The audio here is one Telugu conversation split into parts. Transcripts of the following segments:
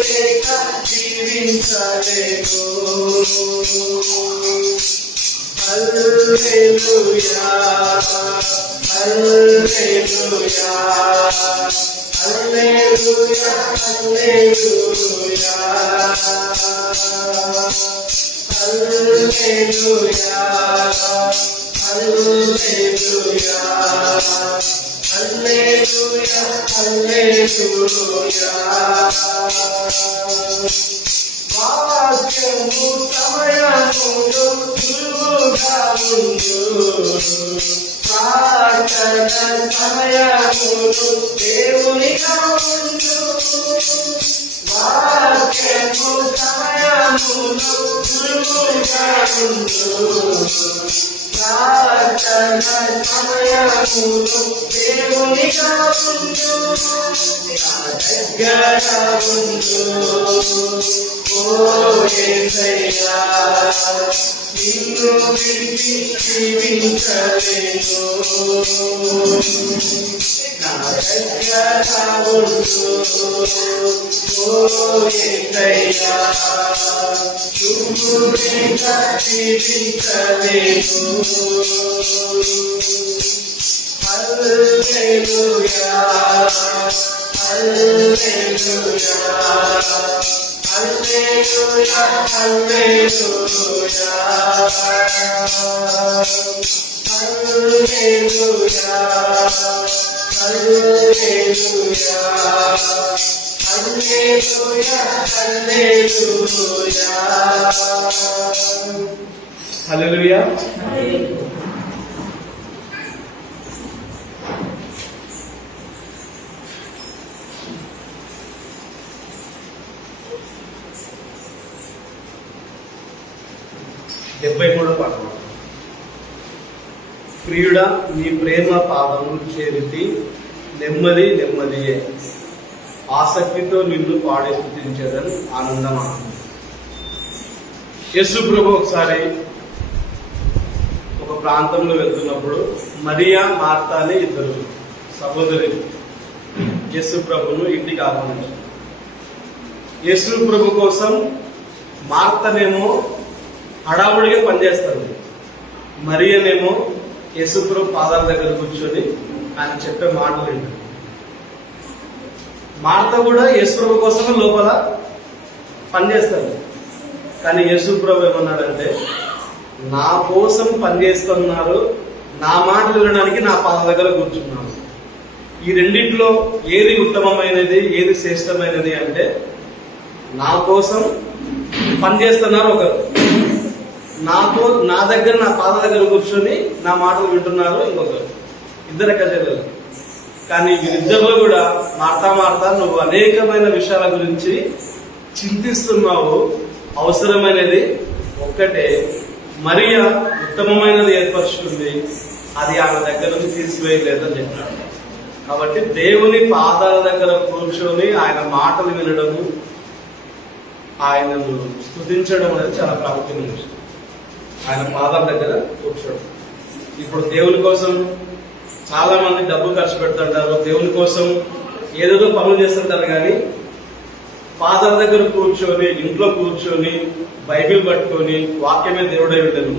లేక జీవించలేను. హల్లెలూయా హల్లెలూయా హల్లెలూయా హల్లెలూయా హల్లెలూయా హల్లెలూయా హల్లెలూయా హల్లెలూయా. వాక్యము సమయములో సులువుగా ఉండు, ప్రార్థన సమయములో దేవునిగా ఉండు. వాక్యము సమయములో సులువుగా ఉండు, ప్రార్థన సమయములో దేవునిగా ఉండు. నా దగ్గర ఉండు ఓ యేసయ్యా, నిన్ను విడిచి జీవించలేను. నా దగ్గర ఉండు ఓ యేసయ్యా, నువ్వు లేక జీవించలేను. హల్లెలూయా హల్లెలూయా హల్లెలూయా హల్లెలూయా హల్లెలూయా హల్లెలూయా హల్లెలూయా హల్లెలూయా. హల్లెలూయా. పాట. ప్రియుడా నీ ప్రేమ పాదము చేరితి, నెమ్మది నెమ్మదియే, ఆసక్తితో నిన్ను పాడి స్తుతించెదను ఆనందమా. యేసు ప్రభు ఒకసారి ఒక ప్రాంతంలో వెళ్తున్నప్పుడు మరియా మార్తా అనే ఇద్దరు సహోదరులు యేసు ప్రభును ఇంటికి ఆహ్వానించారు. యేసు ప్రభు కోసం మార్తనేమో హడావుడిగా పనిచేస్తుంది, మరియనేమో యేసు ప్రభు పాదాల దగ్గర కూర్చొని ఆయన చెప్పే మాటలు వింటారు. మార్త కూడా యేసు ప్రభు కోసమే లోపల పనిచేస్తుంది. కానీ యేసు ప్రభు ఏమన్నాడంటే, నా కోసం పనిచేస్తున్నారు, నా మాటలు వినడానికి నా పాదాల దగ్గర కూర్చున్నాను. ఈ రెండింటిలో ఏది ఉత్తమమైనది, ఏది శ్రేష్టమైనది అంటే, నా కోసం పనిచేస్తున్నారు ఒకరు, నా దగ్గర నా పాద దగ్గర కూర్చొని నా మాటలు వింటున్నారు ఇంకొకరు. ఇద్దరు కజలు. కానీ వీరిద్దరిలో కూడా మార్తా నువ్వు అనేకమైన విషయాల గురించి చింతిస్తున్నావు, అవసరమైనది ఒక్కటే, మరియా ఉత్తమమైనది ఏర్పరచుకుంది, అది ఆమె దగ్గర నుంచి తీసివేయలేదని చెప్పినాడు. కాబట్టి దేవుని పాదాల దగ్గర కూర్చొని ఆయన మాటలు వినడము, ఆయనను స్తుతించడం అనేది చాలా ప్రాముఖ్యమైన విషయం. ఆయన పాదాల దగ్గర కూర్చోడం. ఇప్పుడు దేవుని కోసం చాలా మంది డబ్బు ఖర్చు పెడుతుంటారు, దేవుని కోసం ఏదేదో పనులు చేస్తుంటారు, కానీ పాదాల దగ్గర కూర్చొని, ఇంట్లో కూర్చొని, బైబిల్ పట్టుకొని, వాక్యమే దేవుడై ఉండను.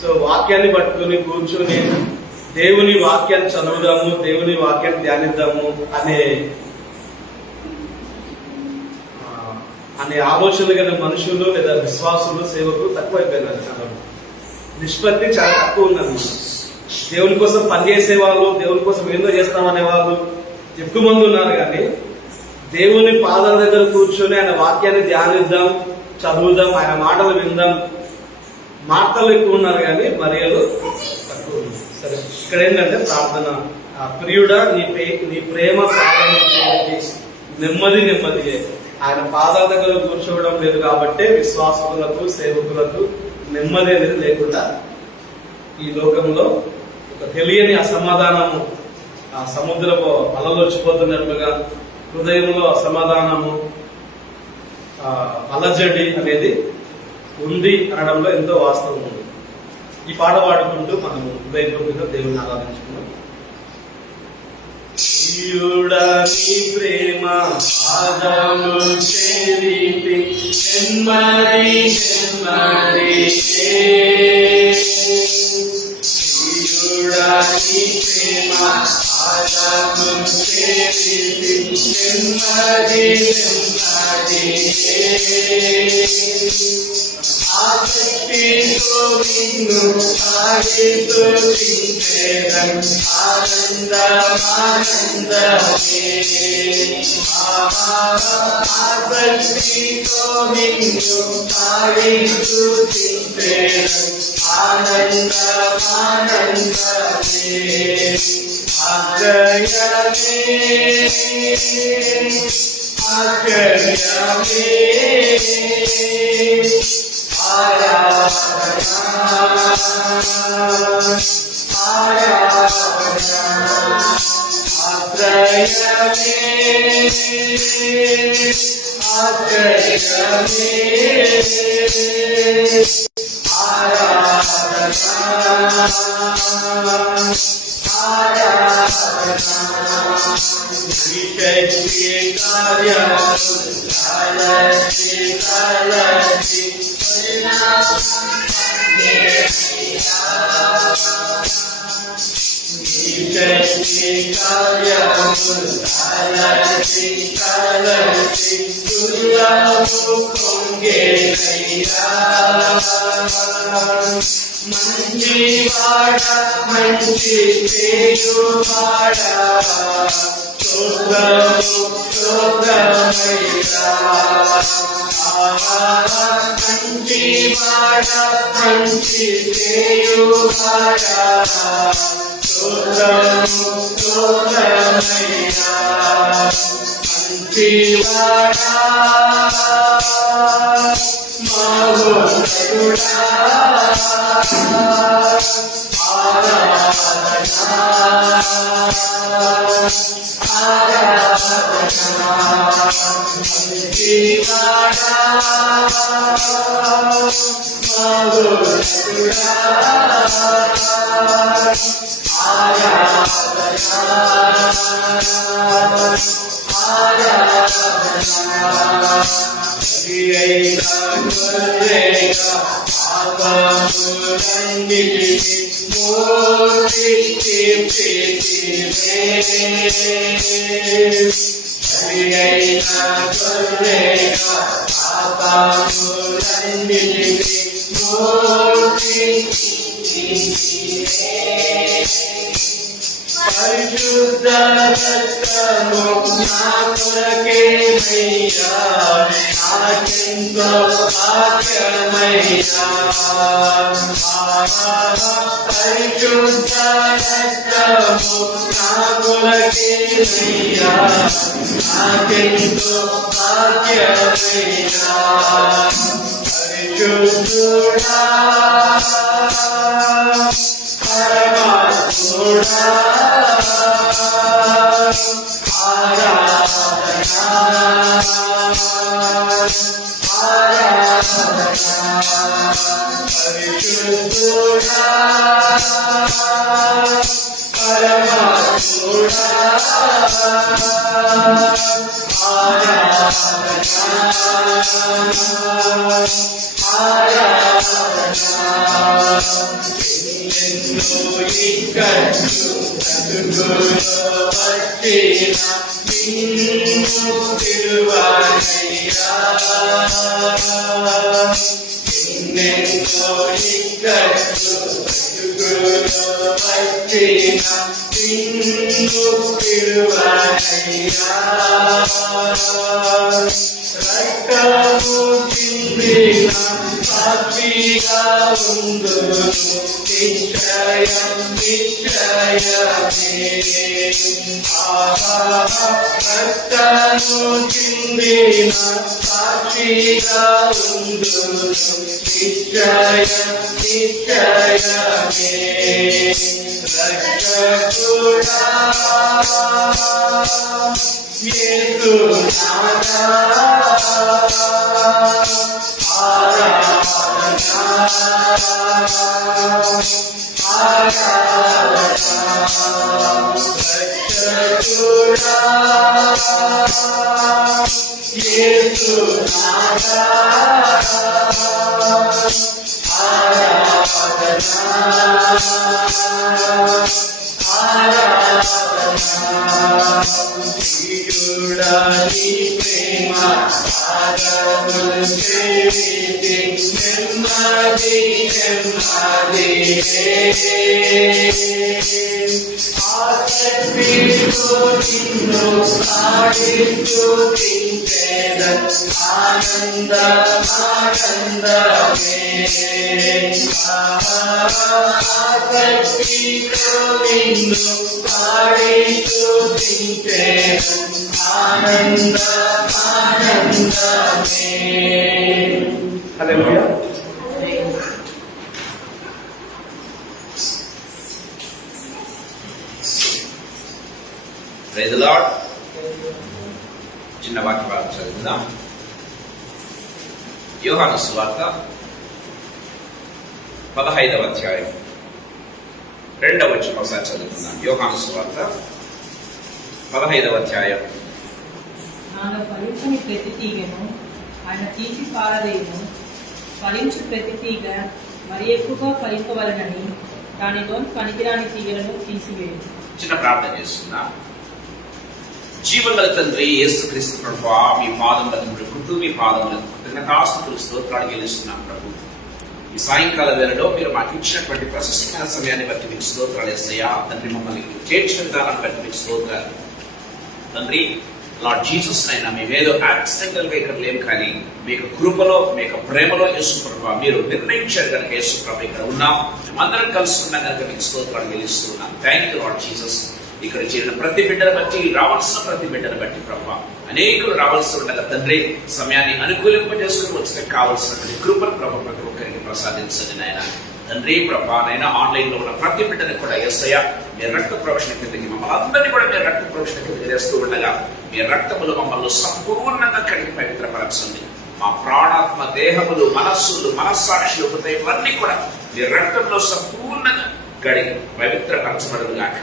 సో వాక్యాన్ని పట్టుకొని కూర్చొని దేవుని వాక్యాన్ని చదువుదాము, దేవుని వాక్యాన్ని ధ్యానిద్దాము అనే ఆలోచనలు కలిగిన మనుషులు లేదా విశ్వాసులు, సేవకులు తక్కువైపోయినారు. చాలా నిష్పత్తి చాలా తక్కువ ఉందన్నమాట. దేవుని కోసం పనిచేసే వాళ్ళు, దేవుని కోసం ఏందో చేస్తామనే వాళ్ళు ఎక్కువ మంది ఉన్నారు. కానీ దేవుని పాదాల దగ్గర కూర్చొని ఆయన వాక్యాన్ని ధ్యానిద్దాం, చదువుదాం, ఆయన మాటలు విందాం, మాటలు ఎక్కువ ఉన్నారు కానీ మరియలు తక్కువ ఉన్నారు. సరే, ఇక్కడ ఏంటంటే ప్రార్థన. ప్రియుడా నీ ప్రేమ సాధన నెమ్మదియే. ఆయన పాదాల దగ్గర కూర్చోవడం లేదు కాబట్టే విశ్వాసకులకు, సేవకులకు నెమ్మది అనేది లేకుండా ఈ లోకంలో ఒక తెలియని అసమాధానము, ఆ సముద్రపు అలలు వచ్చిపోతున్నట్లుగా హృదయంలో అసమాధానము, అలజడి అనేది ఉంది అనడంలో ఎంతో వాస్తవం ఉంది. ఈ పాట పాడుకుంటూ మనము హృదయపూర్వకంగా దేవుని ఆరాధించుకున్నాం. ప్రియుడా నీ ప్రేమ పాదము చేరితి జన్మది జన్మదికే. ప్రియుడా నీ ప్రేమ పాదము చేరితి జన్మది జన్మదికే. ఆసక్తితో నిన్ను స్తుతించెదను ఆనందమానందమే. ఆసక్తితో నిన్ను స్తుతించెదను ఆనందమానందమే. ఆశ్రయమే ఆశ్రయమే ఆరాధనా ఆరాధనా ఆశ్రయమే ఆశ్రయమే ఆరాధనా ఆరాధనా. విశక్తి కార్యము కలసి కలసి విశక్తి కార్యము కలసి కలసి తులము పొంగేనయ్యా. మంచివాడ మంచి చేయువాడ స్తోత్రము స్తోత్రమయ్యా. మంచివాడ మంచి చేయువాడ స్తోత్రము స్తోత్రమయ్యా. మంచివాడ మహోన్నతుడా ఆరాధనా ఆరాధనా. మంచివాడా మహోన్నతుడా ఆరాధనా ఆరాధనా. పాపములన్నిటిని మోసి ప్రీతిమే. పాపములన్నిటిని మోసి పరిశుద్ధ రక్తము నా కొరకేనయ్యా. నాకెంతో భాగ్యమయ్యా. పరిశుద్ధ రక్తము నా కొరకేనయ్యా. నాకెంతో భాగ్యమయ్యా. పరిశుద్ధుడా పరమాత్ముడా ఆరాధనా ఆరాధనా. పరిశుద్ధుడా పరమాత్ముడా ఆరాధనా ఆరాధనా. ఎన్నో ఇక్కట్లు వచ్చిన నిన్ను తిరువానయ్యా. ఎన్నెన్నో ఇక్కట్లు వచ్చిన నిన్ను తిరువానయ్యా. రక్తము చిందిన సాక్షిగా ఉందును నిశ్చయం నిశ్చయమే. రక్తము చిందిన సాక్షిగా ఉందును నిశ్చయం నిశ్చయమే. రక్షకుడా యేసునాథా ఆరాధనా ఆరాధనా. రక్షకుడా యేసునాథా ప్రియుడా నీ ప్రేమ సాగరములు చేరితి నెమ్మది నెమ్మది ఆసక్తితో నిన్ను స్తుతించెదన్ ఆనంద ఆనందమే ఆసక్తితో నిన్ను స్తుతించెదన్ ఆనంద ఆనందమే. హల్లెలూయా. Praise the Lord. చిన్న వాక్య భాగం చదువుదాం. యోహాను సువార్త 15వ అధ్యాయం 2వ వచనం ఒకసారి చదువుకుందాం. యోహాను సువార్త 15వ అధ్యాయం. నాలో ఫలించని ప్రతి తీగను ఆయన తీసి పారవేయును, ఫలించు ప్రతి తీగ మరి ఎక్కువగా ఫలింపవలనని దానిలోని పనికిరాని తీగలను తీసివేయను. చిన్న ప్రార్థన చేస్తున్నాం. జీవగల తండ్రి యేసుక్రీస్తు ప్రభువా, మీ పాదములకు మృక్కుతూ మీ పాదములకు కృతజ్ఞతాస్తుతులు స్తోత్రాలు చెల్లిస్తున్నాం ప్రభు. ఈ సాయంకాల వేళలో మీరు మాకు ఇచ్చినటువంటి ప్రశస్తమైన సమయాన్ని బట్టి మీకు స్తోత్రాలు యేసయ్యా. తండ్రి మమ్మల్ని చేర్చిన విధానాన్ని బట్టి మీకు స్తోత్రాలు తండ్రి. లార్డ్ జీసస్ అయినా మేమేదో యాక్సిడెంటల్ గా ఇక్కడ లేము, కానీ మీకు కృపలో మీకు ప్రేమలో యేసు ప్రభువా మీరు నిర్ణయించారు కనుక యేసు ప్రభు ఇక్కడ ఉన్నాం. మేమందరం కలుసుకున్నాం కనుక మీకు స్తోత్రాలు చెల్లిస్తున్నాం. Thank you Lord Jesus. ఇక్కడ చేరిన ప్రతి బిడ్డను బట్టి, రావాల్సిన ప్రతి బిడ్డను బట్టి ప్రభావ అనేకులు రావాల్సి ఉండగా తండ్రి సమయాన్ని అనుకూలింపజేసుకుని వచ్చిన కావాల్సినటువంటి కృపను ప్రభు ప్రతి ఒక్కరికి ప్రసాదించండి నాయన. తండ్రి ప్రభా నైనా ఆన్లైన్ లో ఉన్న ప్రతి బిడ్డని కూడా యేసయ్య మీ రక్త ప్రోక్షణ కిందకి మమ్మల్ని అందరినీ కూడా మీ రక్త ప్రోక్షణ కిందకి చేస్తూ ఉండగా మీ రక్తములు మమ్మల్ని సంపూర్ణంగా కడిగి పవిత్రపరచండి. మా ప్రాణాత్మ దేహములు మనస్సులు మనస్సాక్షులు హృదయాలన్నీ కూడా మీ రక్తంలో సంపూర్ణంగా కడిగి పవిత్రపరచబడుగాక.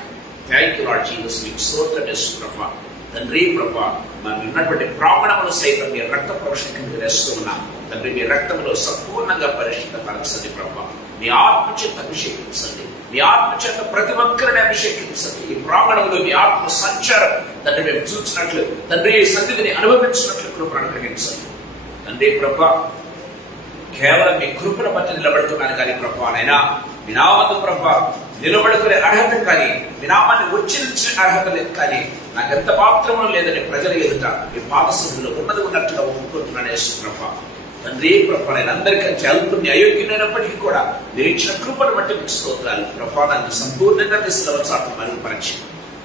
Thank you Lord Jesus. మీకు స్తోత్రం యేసు ప్రభువా. తండ్రి ప్రభువా మనం ఉన్నటువంటి ప్రాణములు సైతం మీ రక్త ప్రోక్షణ కిందకి వేస్తూ ఉన్నాం తండ్రి. మీ రక్తంలో సంపూర్ణంగా పరిశుద్ధపరచండి ప్రభువా. మీ ఆత్మ చేత అభిషేకించండి. మీ ఆత్మ చేత ప్రతి ఒక్కరిని అభిషేకించండి. ఈ ప్రాంగణంలో మీ ఆత్మ సంచారం తండ్రి మేము చూసినట్లు తండ్రి ఈ సన్నిధిని అనుభవించినట్లు కృపను అనుగ్రహించండి తండ్రి ప్రభువా. కేవలం మీ కృపను బట్టి నిలబడుతున్నాను కానీ ప్రభువా నైనా మీ నామమున ప్రభువా నిలబడుకునే అర్హత కానీ మీ నామాన్ని ఉచ్చరించే అర్హత లేదు, కానీ నాకెంత మాత్రమూ లేదని ప్రజల ఎదుట మీ పాదసంలో ఉన్నది ఉన్నట్టుగా ఒప్పుకుంటున్నాను యేసు ప్రభువా. తండ్రి ప్రభువా నేను అందరికంటే అల్పుని అయోగ్యులైనప్పటికీ కూడా మీరు ఇచ్చిన కృపను బట్టి మీకు స్తోత్రాలు ప్రభువా. నన్ను సంపూర్ణంగా తీసుకురావచ్చాటు మరుగుపరచి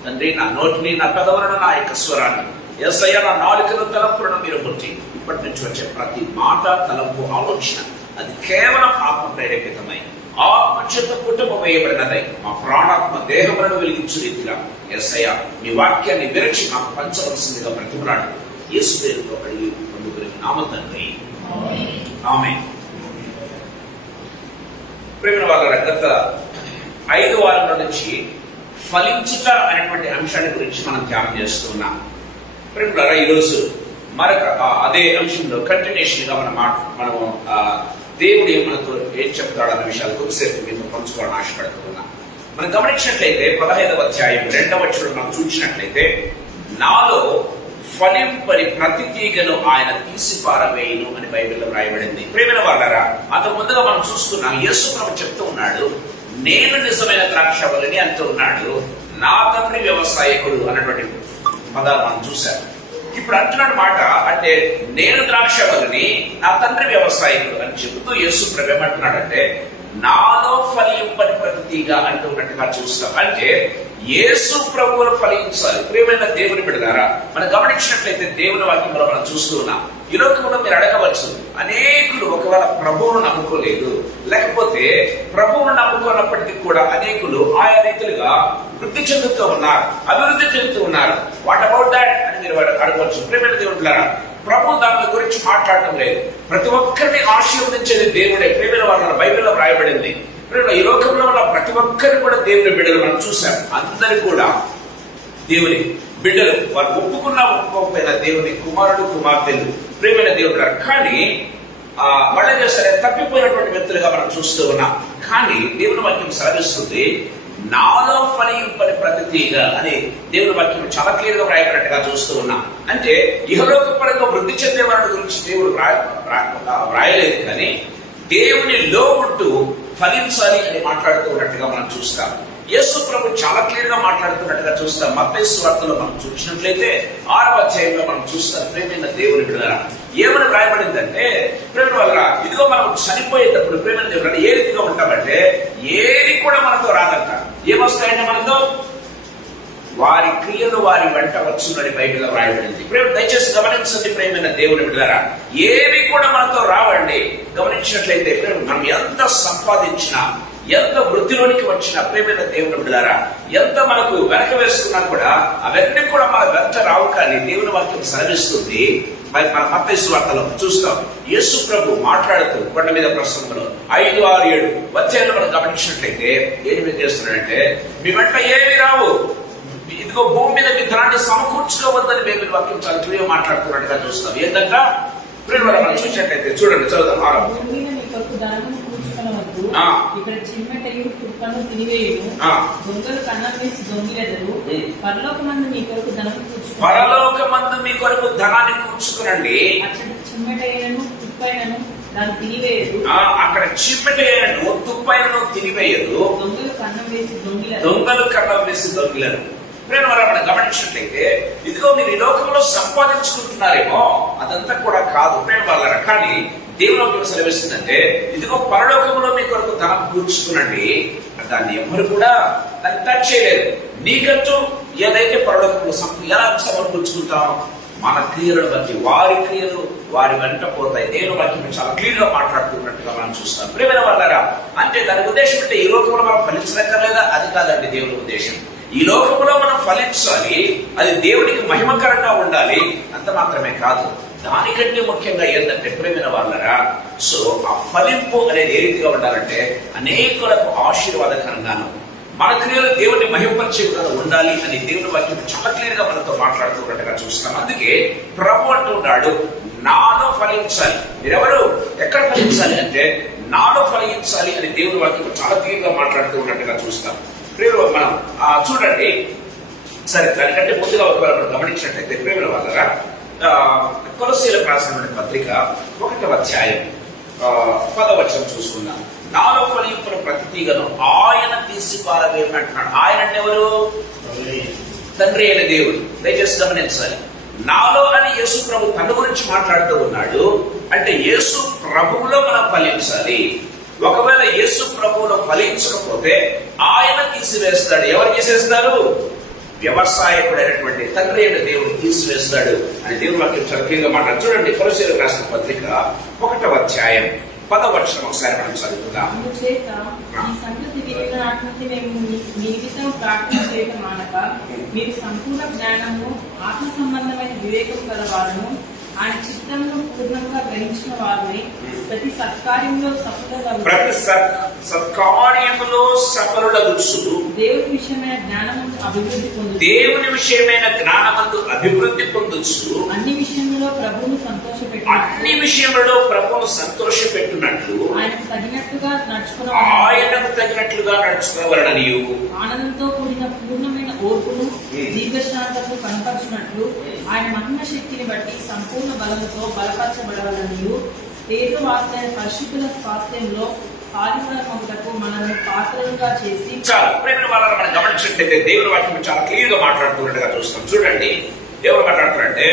తండ్రి నా నోటిని నా పెదవులను నా యొక్క స్వరాన్ని యేసయ్య నా నాలుకను తలంపులను మీరు ముట్టి ఇప్పటి నుంచి వచ్చే ప్రతి మాట తలంపు ఆలోచన అది కేవలం ఆత్మ ప్రేరేపితమై ఆత్మ చేత కుటుంబ వేయబడినదై మా ప్రాణాత్మ దేహములను వెలిగించు రీతిగా యేసయ్య మీ వాక్యాన్ని విరచి మాకు పంచవలసిందిగా బ్రతిమలాడు యేసు పేరుతో అడిగి పొందుకుని నామం తండ్రి ఆమేన్. ప్రేమ వాళ్ళ గత 5 వారాల నుంచి ఫలించుట అనేటువంటి అంశాన్ని గురించి మనం ధ్యానం చేస్తున్నాం. ప్రేమ ఈరోజు మరొక అదే అంశంలో కంటిన్యూషన్ గా మనము దేవుడు మనకు ఏం చెప్తాడన్న విషయాలు కొద్దిసేపు మీతో పంచుకోవాలని ఆశపడుతున్నాం. మనం గమనించినట్లయితే 15వ అధ్యాయం 2వ వచనం మనం చూసినట్లయితే నాలో ఫలింపని ప్రతి తీగను ఆయన తీసి పారవేయును అని బైబిల్లో రాయబడింది. ప్రేమైన వాళ్ళారా అంత ముందుగా మనం చూసుకున్నాం యేసు ప్రభు చెప్తూ ఉన్నాడు నేను నిజమైన ద్రాక్షవల్లిని అంటూ ఉన్నాడు. నా తండ్రి వ్యవసాయకుడు అన్నటువంటి పదాలు మనం చూశాం. ఇప్పుడు అంటున్నాడు మాట అంటే నేను ద్రాక్షవల్లిని నా తండ్రి వ్యవసాయకుడు అని చెబుతూ యేసు ప్రభు ఏమంటున్నాడంటే నాలో ఫలింపని ప్రతి తీగ అంటూ ఉన్నట్టుగా చూస్తాం. అంటే యేసు ప్రభువును ఫలించాలి. ప్రియమైన దేవుని బిడ్డలారా మనం గమనించినట్లయితే దేవుని వాక్యంలో మనం చూస్తూ ఉన్నాం ఈ లోకంలో మీరు అడగవచ్చు అనేకులు ఒకవేళ ప్రభువును నమ్ముకోలేదు, లేకపోతే ప్రభువును నమ్ముకున్నప్పటికీ కూడా అనేకులు ఆయా రీతిలుగా వృద్ధి చెందుతూ ఉన్నారు, అభివృద్ధి చెందుతూ ఉన్నారు. వాట్ అబౌట్ దాట్ అని మీరు అడగవచ్చు. ప్రియమైన దేవుని బిడ్డలారా ప్రభు దాని గురించి మాట్లాడటం లేదు. ప్రతి ఒక్కరిని ఆశీర్వదించేది దేవుడే. ప్రియమైన వాళ్ళ బైబిల్లో రాయబడింది ఈ లోకంలో ఉన్న ప్రతి ఒక్కరిని కూడా దేవుని బిడ్డలు మనం చూసాం. అందరు కూడా దేవుని బిడ్డలు, వారు ఒప్పుకోకపోయినా దేవుని కుమారుడు కుమార్తెలు, ప్రేమైన దేవుడు. కానీ వాళ్ళు ఏం చేస్తారే, తప్పిపోయినటువంటి వ్యక్తులుగా మనం చూస్తూ ఉన్నాం. కానీ దేవుని వాక్యం సెలవిస్తుంది, నాలో ఫలింపని ప్రతిగా అని దేవుని వాక్యం చాలా క్లియర్ గా వ్రాయబడినట్టుగా చూస్తూ ఉన్నాం. అంటే ఇహలోక పరంగా వృద్ధి చెందే వారి గురించి దేవుడు వ్రాయలేదు, కానీ దేవునిలో ఉంటూ ఫలించాలి అని మాట్లాడుతూ ఉన్నట్టుగా మనం చూస్తాం. యేసు ప్రభు చాలా క్లియర్ గా మాట్లాడుతున్నట్టుగా చూస్తాం. మత్తయి సువార్తలో మనం చూసినట్లయితే 6వ అధ్యాయంలో మనం చూస్తాం. ప్రేమైన దేవుని బిడ్డలారా, ఏమని రాయబడిందంటే, ప్రేమ వల్ల ఇదిగో మనం చనిపోయేటప్పుడు ప్రేమైన దేవుడు ఏ రీతిగా ఉంటామంటే, ఏది కూడా మనతో రాదంట. ఏమొస్తాయంటే మనతో? వారి క్రియలు వారి వెంట వచ్చునని బైబిల్లో రాయబడింది. ప్రేమ దయచేసి గమనించండి ప్రేమైన దేవుని బిడ్డలారా, ఏవి కూడా మనతో రావండి. గమనించినట్లయితే ప్రేమ మనం ఎంత సంపాదించినా, ఎంత వృద్ధిలోనికి వచ్చిన ప్రేమైన దేవుని బిడ్డలారా, ఎంత మనకు వెనక వేసుకున్నా కూడా అవన్నీ కూడా మన వెంట రావు. కానీ దేవుని వాక్యం సెలవిస్తుంది, మన మత్తయి సువార్తలో చూస్తాం. యేసు ప్రభు మాట్లాడుతూ కొండ మీద ప్రసంగంలో 5, 6, 7 అధ్యాయాలు మనం గమనించినట్లయితే ఏమి చేస్తున్నాడంటే, మీ వెంట ఏమి రావు, ఇదిగో భూమి మీద మీ ధనాన్ని సమకూర్చుకోవద్దని బైబిల్ వాక్యం చాలా క్లియర్ మాట్లాడుతున్నట్టుగా చూస్తాం. ఏంటంటే మనం చూసినట్లయితే చూడండి, చదువుదాం. ఇక్కడ చిమ్మటయు కుప్పను తినివేయును, దొంగలు కన్నం వేసి దొంగిలెదరు. పరలోకమందు మీ కొరకు ధనాన్ని కూర్చుకునండి. చిమ్మటైనను కుప్పైనను దాన్ని తినివేయదు. అక్కడ చిమ్మటైనను తుప్పైనను తినివేయదు. దొంగలు కన్నం వేసి దొంగిలరు. ప్రేమ మనం గమనించినట్లయితే ఇదిగో మీరు ఈ లోకంలో సంపాదించుకుంటున్నారేమో, అదంతా కూడా కాదు ప్రేమ వాళ్ళ. కానీ దేవుని సెలవిస్తుందంటే, ఇదిగో పరలోకంలో మీ కొరకు ధనం కూర్చుకునండి, దాన్ని ఎవరు కూడా దాన్ని టచ్ చేయలేదు. నీకంటూ ఏదైతే పరలోకంలో ఎలా సమర్పించుకుంటాం, మన క్రియలను బట్టి వారి క్రియలు వారి వెంట పోతాయి. దేవుని వాక్యం చాలా క్లియర్ గా మాట్లాడుతున్నట్టుగా మనం చూస్తాం. ప్రేమైన వాళ్ళారా, అంటే దాని ఉద్దేశం అంటే ఈ లోకంలో మనం ఫలించలేదా? అది కాదండి దేవుని ఉద్దేశం. ఈ లోకంలో మనం ఫలించాలి, అది దేవుడికి మహిమకరంగా ఉండాలి, అంత మాత్రమే కాదు. దానికంటే ముఖ్యంగా ఏంటంటే ప్రేమైన వాళ్ళరా, సో ఆ ఫలింపు అనేది ఏ రీతిగా ఉండాలంటే అనేకులకు ఆశీర్వాదకరంగాను, మన క్రియలు దేవుని మహిమపరిచే విధంగా ఉండాలి అని దేవుని వాక్యం చాలా క్లియర్ గా మనతో మాట్లాడుతున్నట్టుగా చూస్తాం. అందుకే ప్రభు అంటున్నాడు, నాలో ఫలించాలి. మీరెవరు ఎక్కడ ఫలించాలి అంటే నాలో ఫలించాలి అని దేవుని వాక్యం చాలా క్లియర్ గా మాట్లాడుతూ ఉన్నట్టుగా చూస్తాం. ప్రేమ మనం చూడండి. సరే, దానికంటే ముందుగా ఒకవేళ మనం గమనించినట్లయితే ప్రేమ వాళ్ళరా, కొలస్సీలకు రాసినటువంటి పత్రిక 1వ అధ్యాయం 10వ వచనం చూసుకుందాం. నాలో ఫలింపుల ప్రతి తీగను ఆయన తీసి పారవేయమంటున్నాడు. ఆయన అంటే ఎవరు? తండ్రి అయిన దేవుడు. దయచేసి గమనించాలి. నాలో అని యేసు ప్రభు తన గురించి మాట్లాడుతూ ఉన్నాడు. అంటే యేసు ప్రభువులో మనం ఫలించాలి. ఒకవేళ యేసు ప్రభువులో ఫలించకపోతే ఆయన తీసివేస్తాడు. ఎవరు తీసేస్తారు? వ్యవసాయకుడైనటువంటి తండ్రి అయిన దేవుడు తీసివేస్తాడు అని దేవుని వాక్యం చాలా క్లియర్గా మాట్లాడు. చూడండి, కొలస్సీలకు రాసిన పత్రిక 1వ అధ్యాయం 10వ వచనం ఒకసారి మనం చదువుకుందాం. అందుచేత ఈ సంగతి వినిన నాటి మేము నిమిత్తం ప్రార్థన చేయటం మానక, మీరు సంపూర్ణ జ్ఞానము ఆత్మ సంబంధమైన వివేకం గలవారును, ఆయన చిత్తంలో పూర్ణంగా గ్రహించిన వారిని ప్రతి సత్కార్యంలో సఫలులగుచు దేవుని విషయమైన జ్ఞానమందు అభివృద్ధి పొందుచు అన్ని విషయంలో ప్రభువును సంతోషపెట్టునట్లు ఆయనకు తగినట్లుగా నడుచుకునవలనని ఆనందంతో కూడిన పూర్ణమైన ఓర్పును దీర్ఘశాంతము కనపరచునట్లు ఆయన మహిమ శక్తిని బట్టి సంపూర్ణ బలముతో బలపరచబడవలనని పేరు వాస్తైన పరిశుద్ధుల స్వాస్థ్యంలో పాలిమలకు మనల్ని పాత్రలుగా చేసి. చాలా ప్రేమ వాళ్ళని మనం గమనించినట్లయితే దేవుని వాక్యం చాలా క్లియర్ గా మాట్లాడుతున్నట్టుగా చూస్తాం. చూడండి, ఎవరు మాట్లాడుతున్నారంటే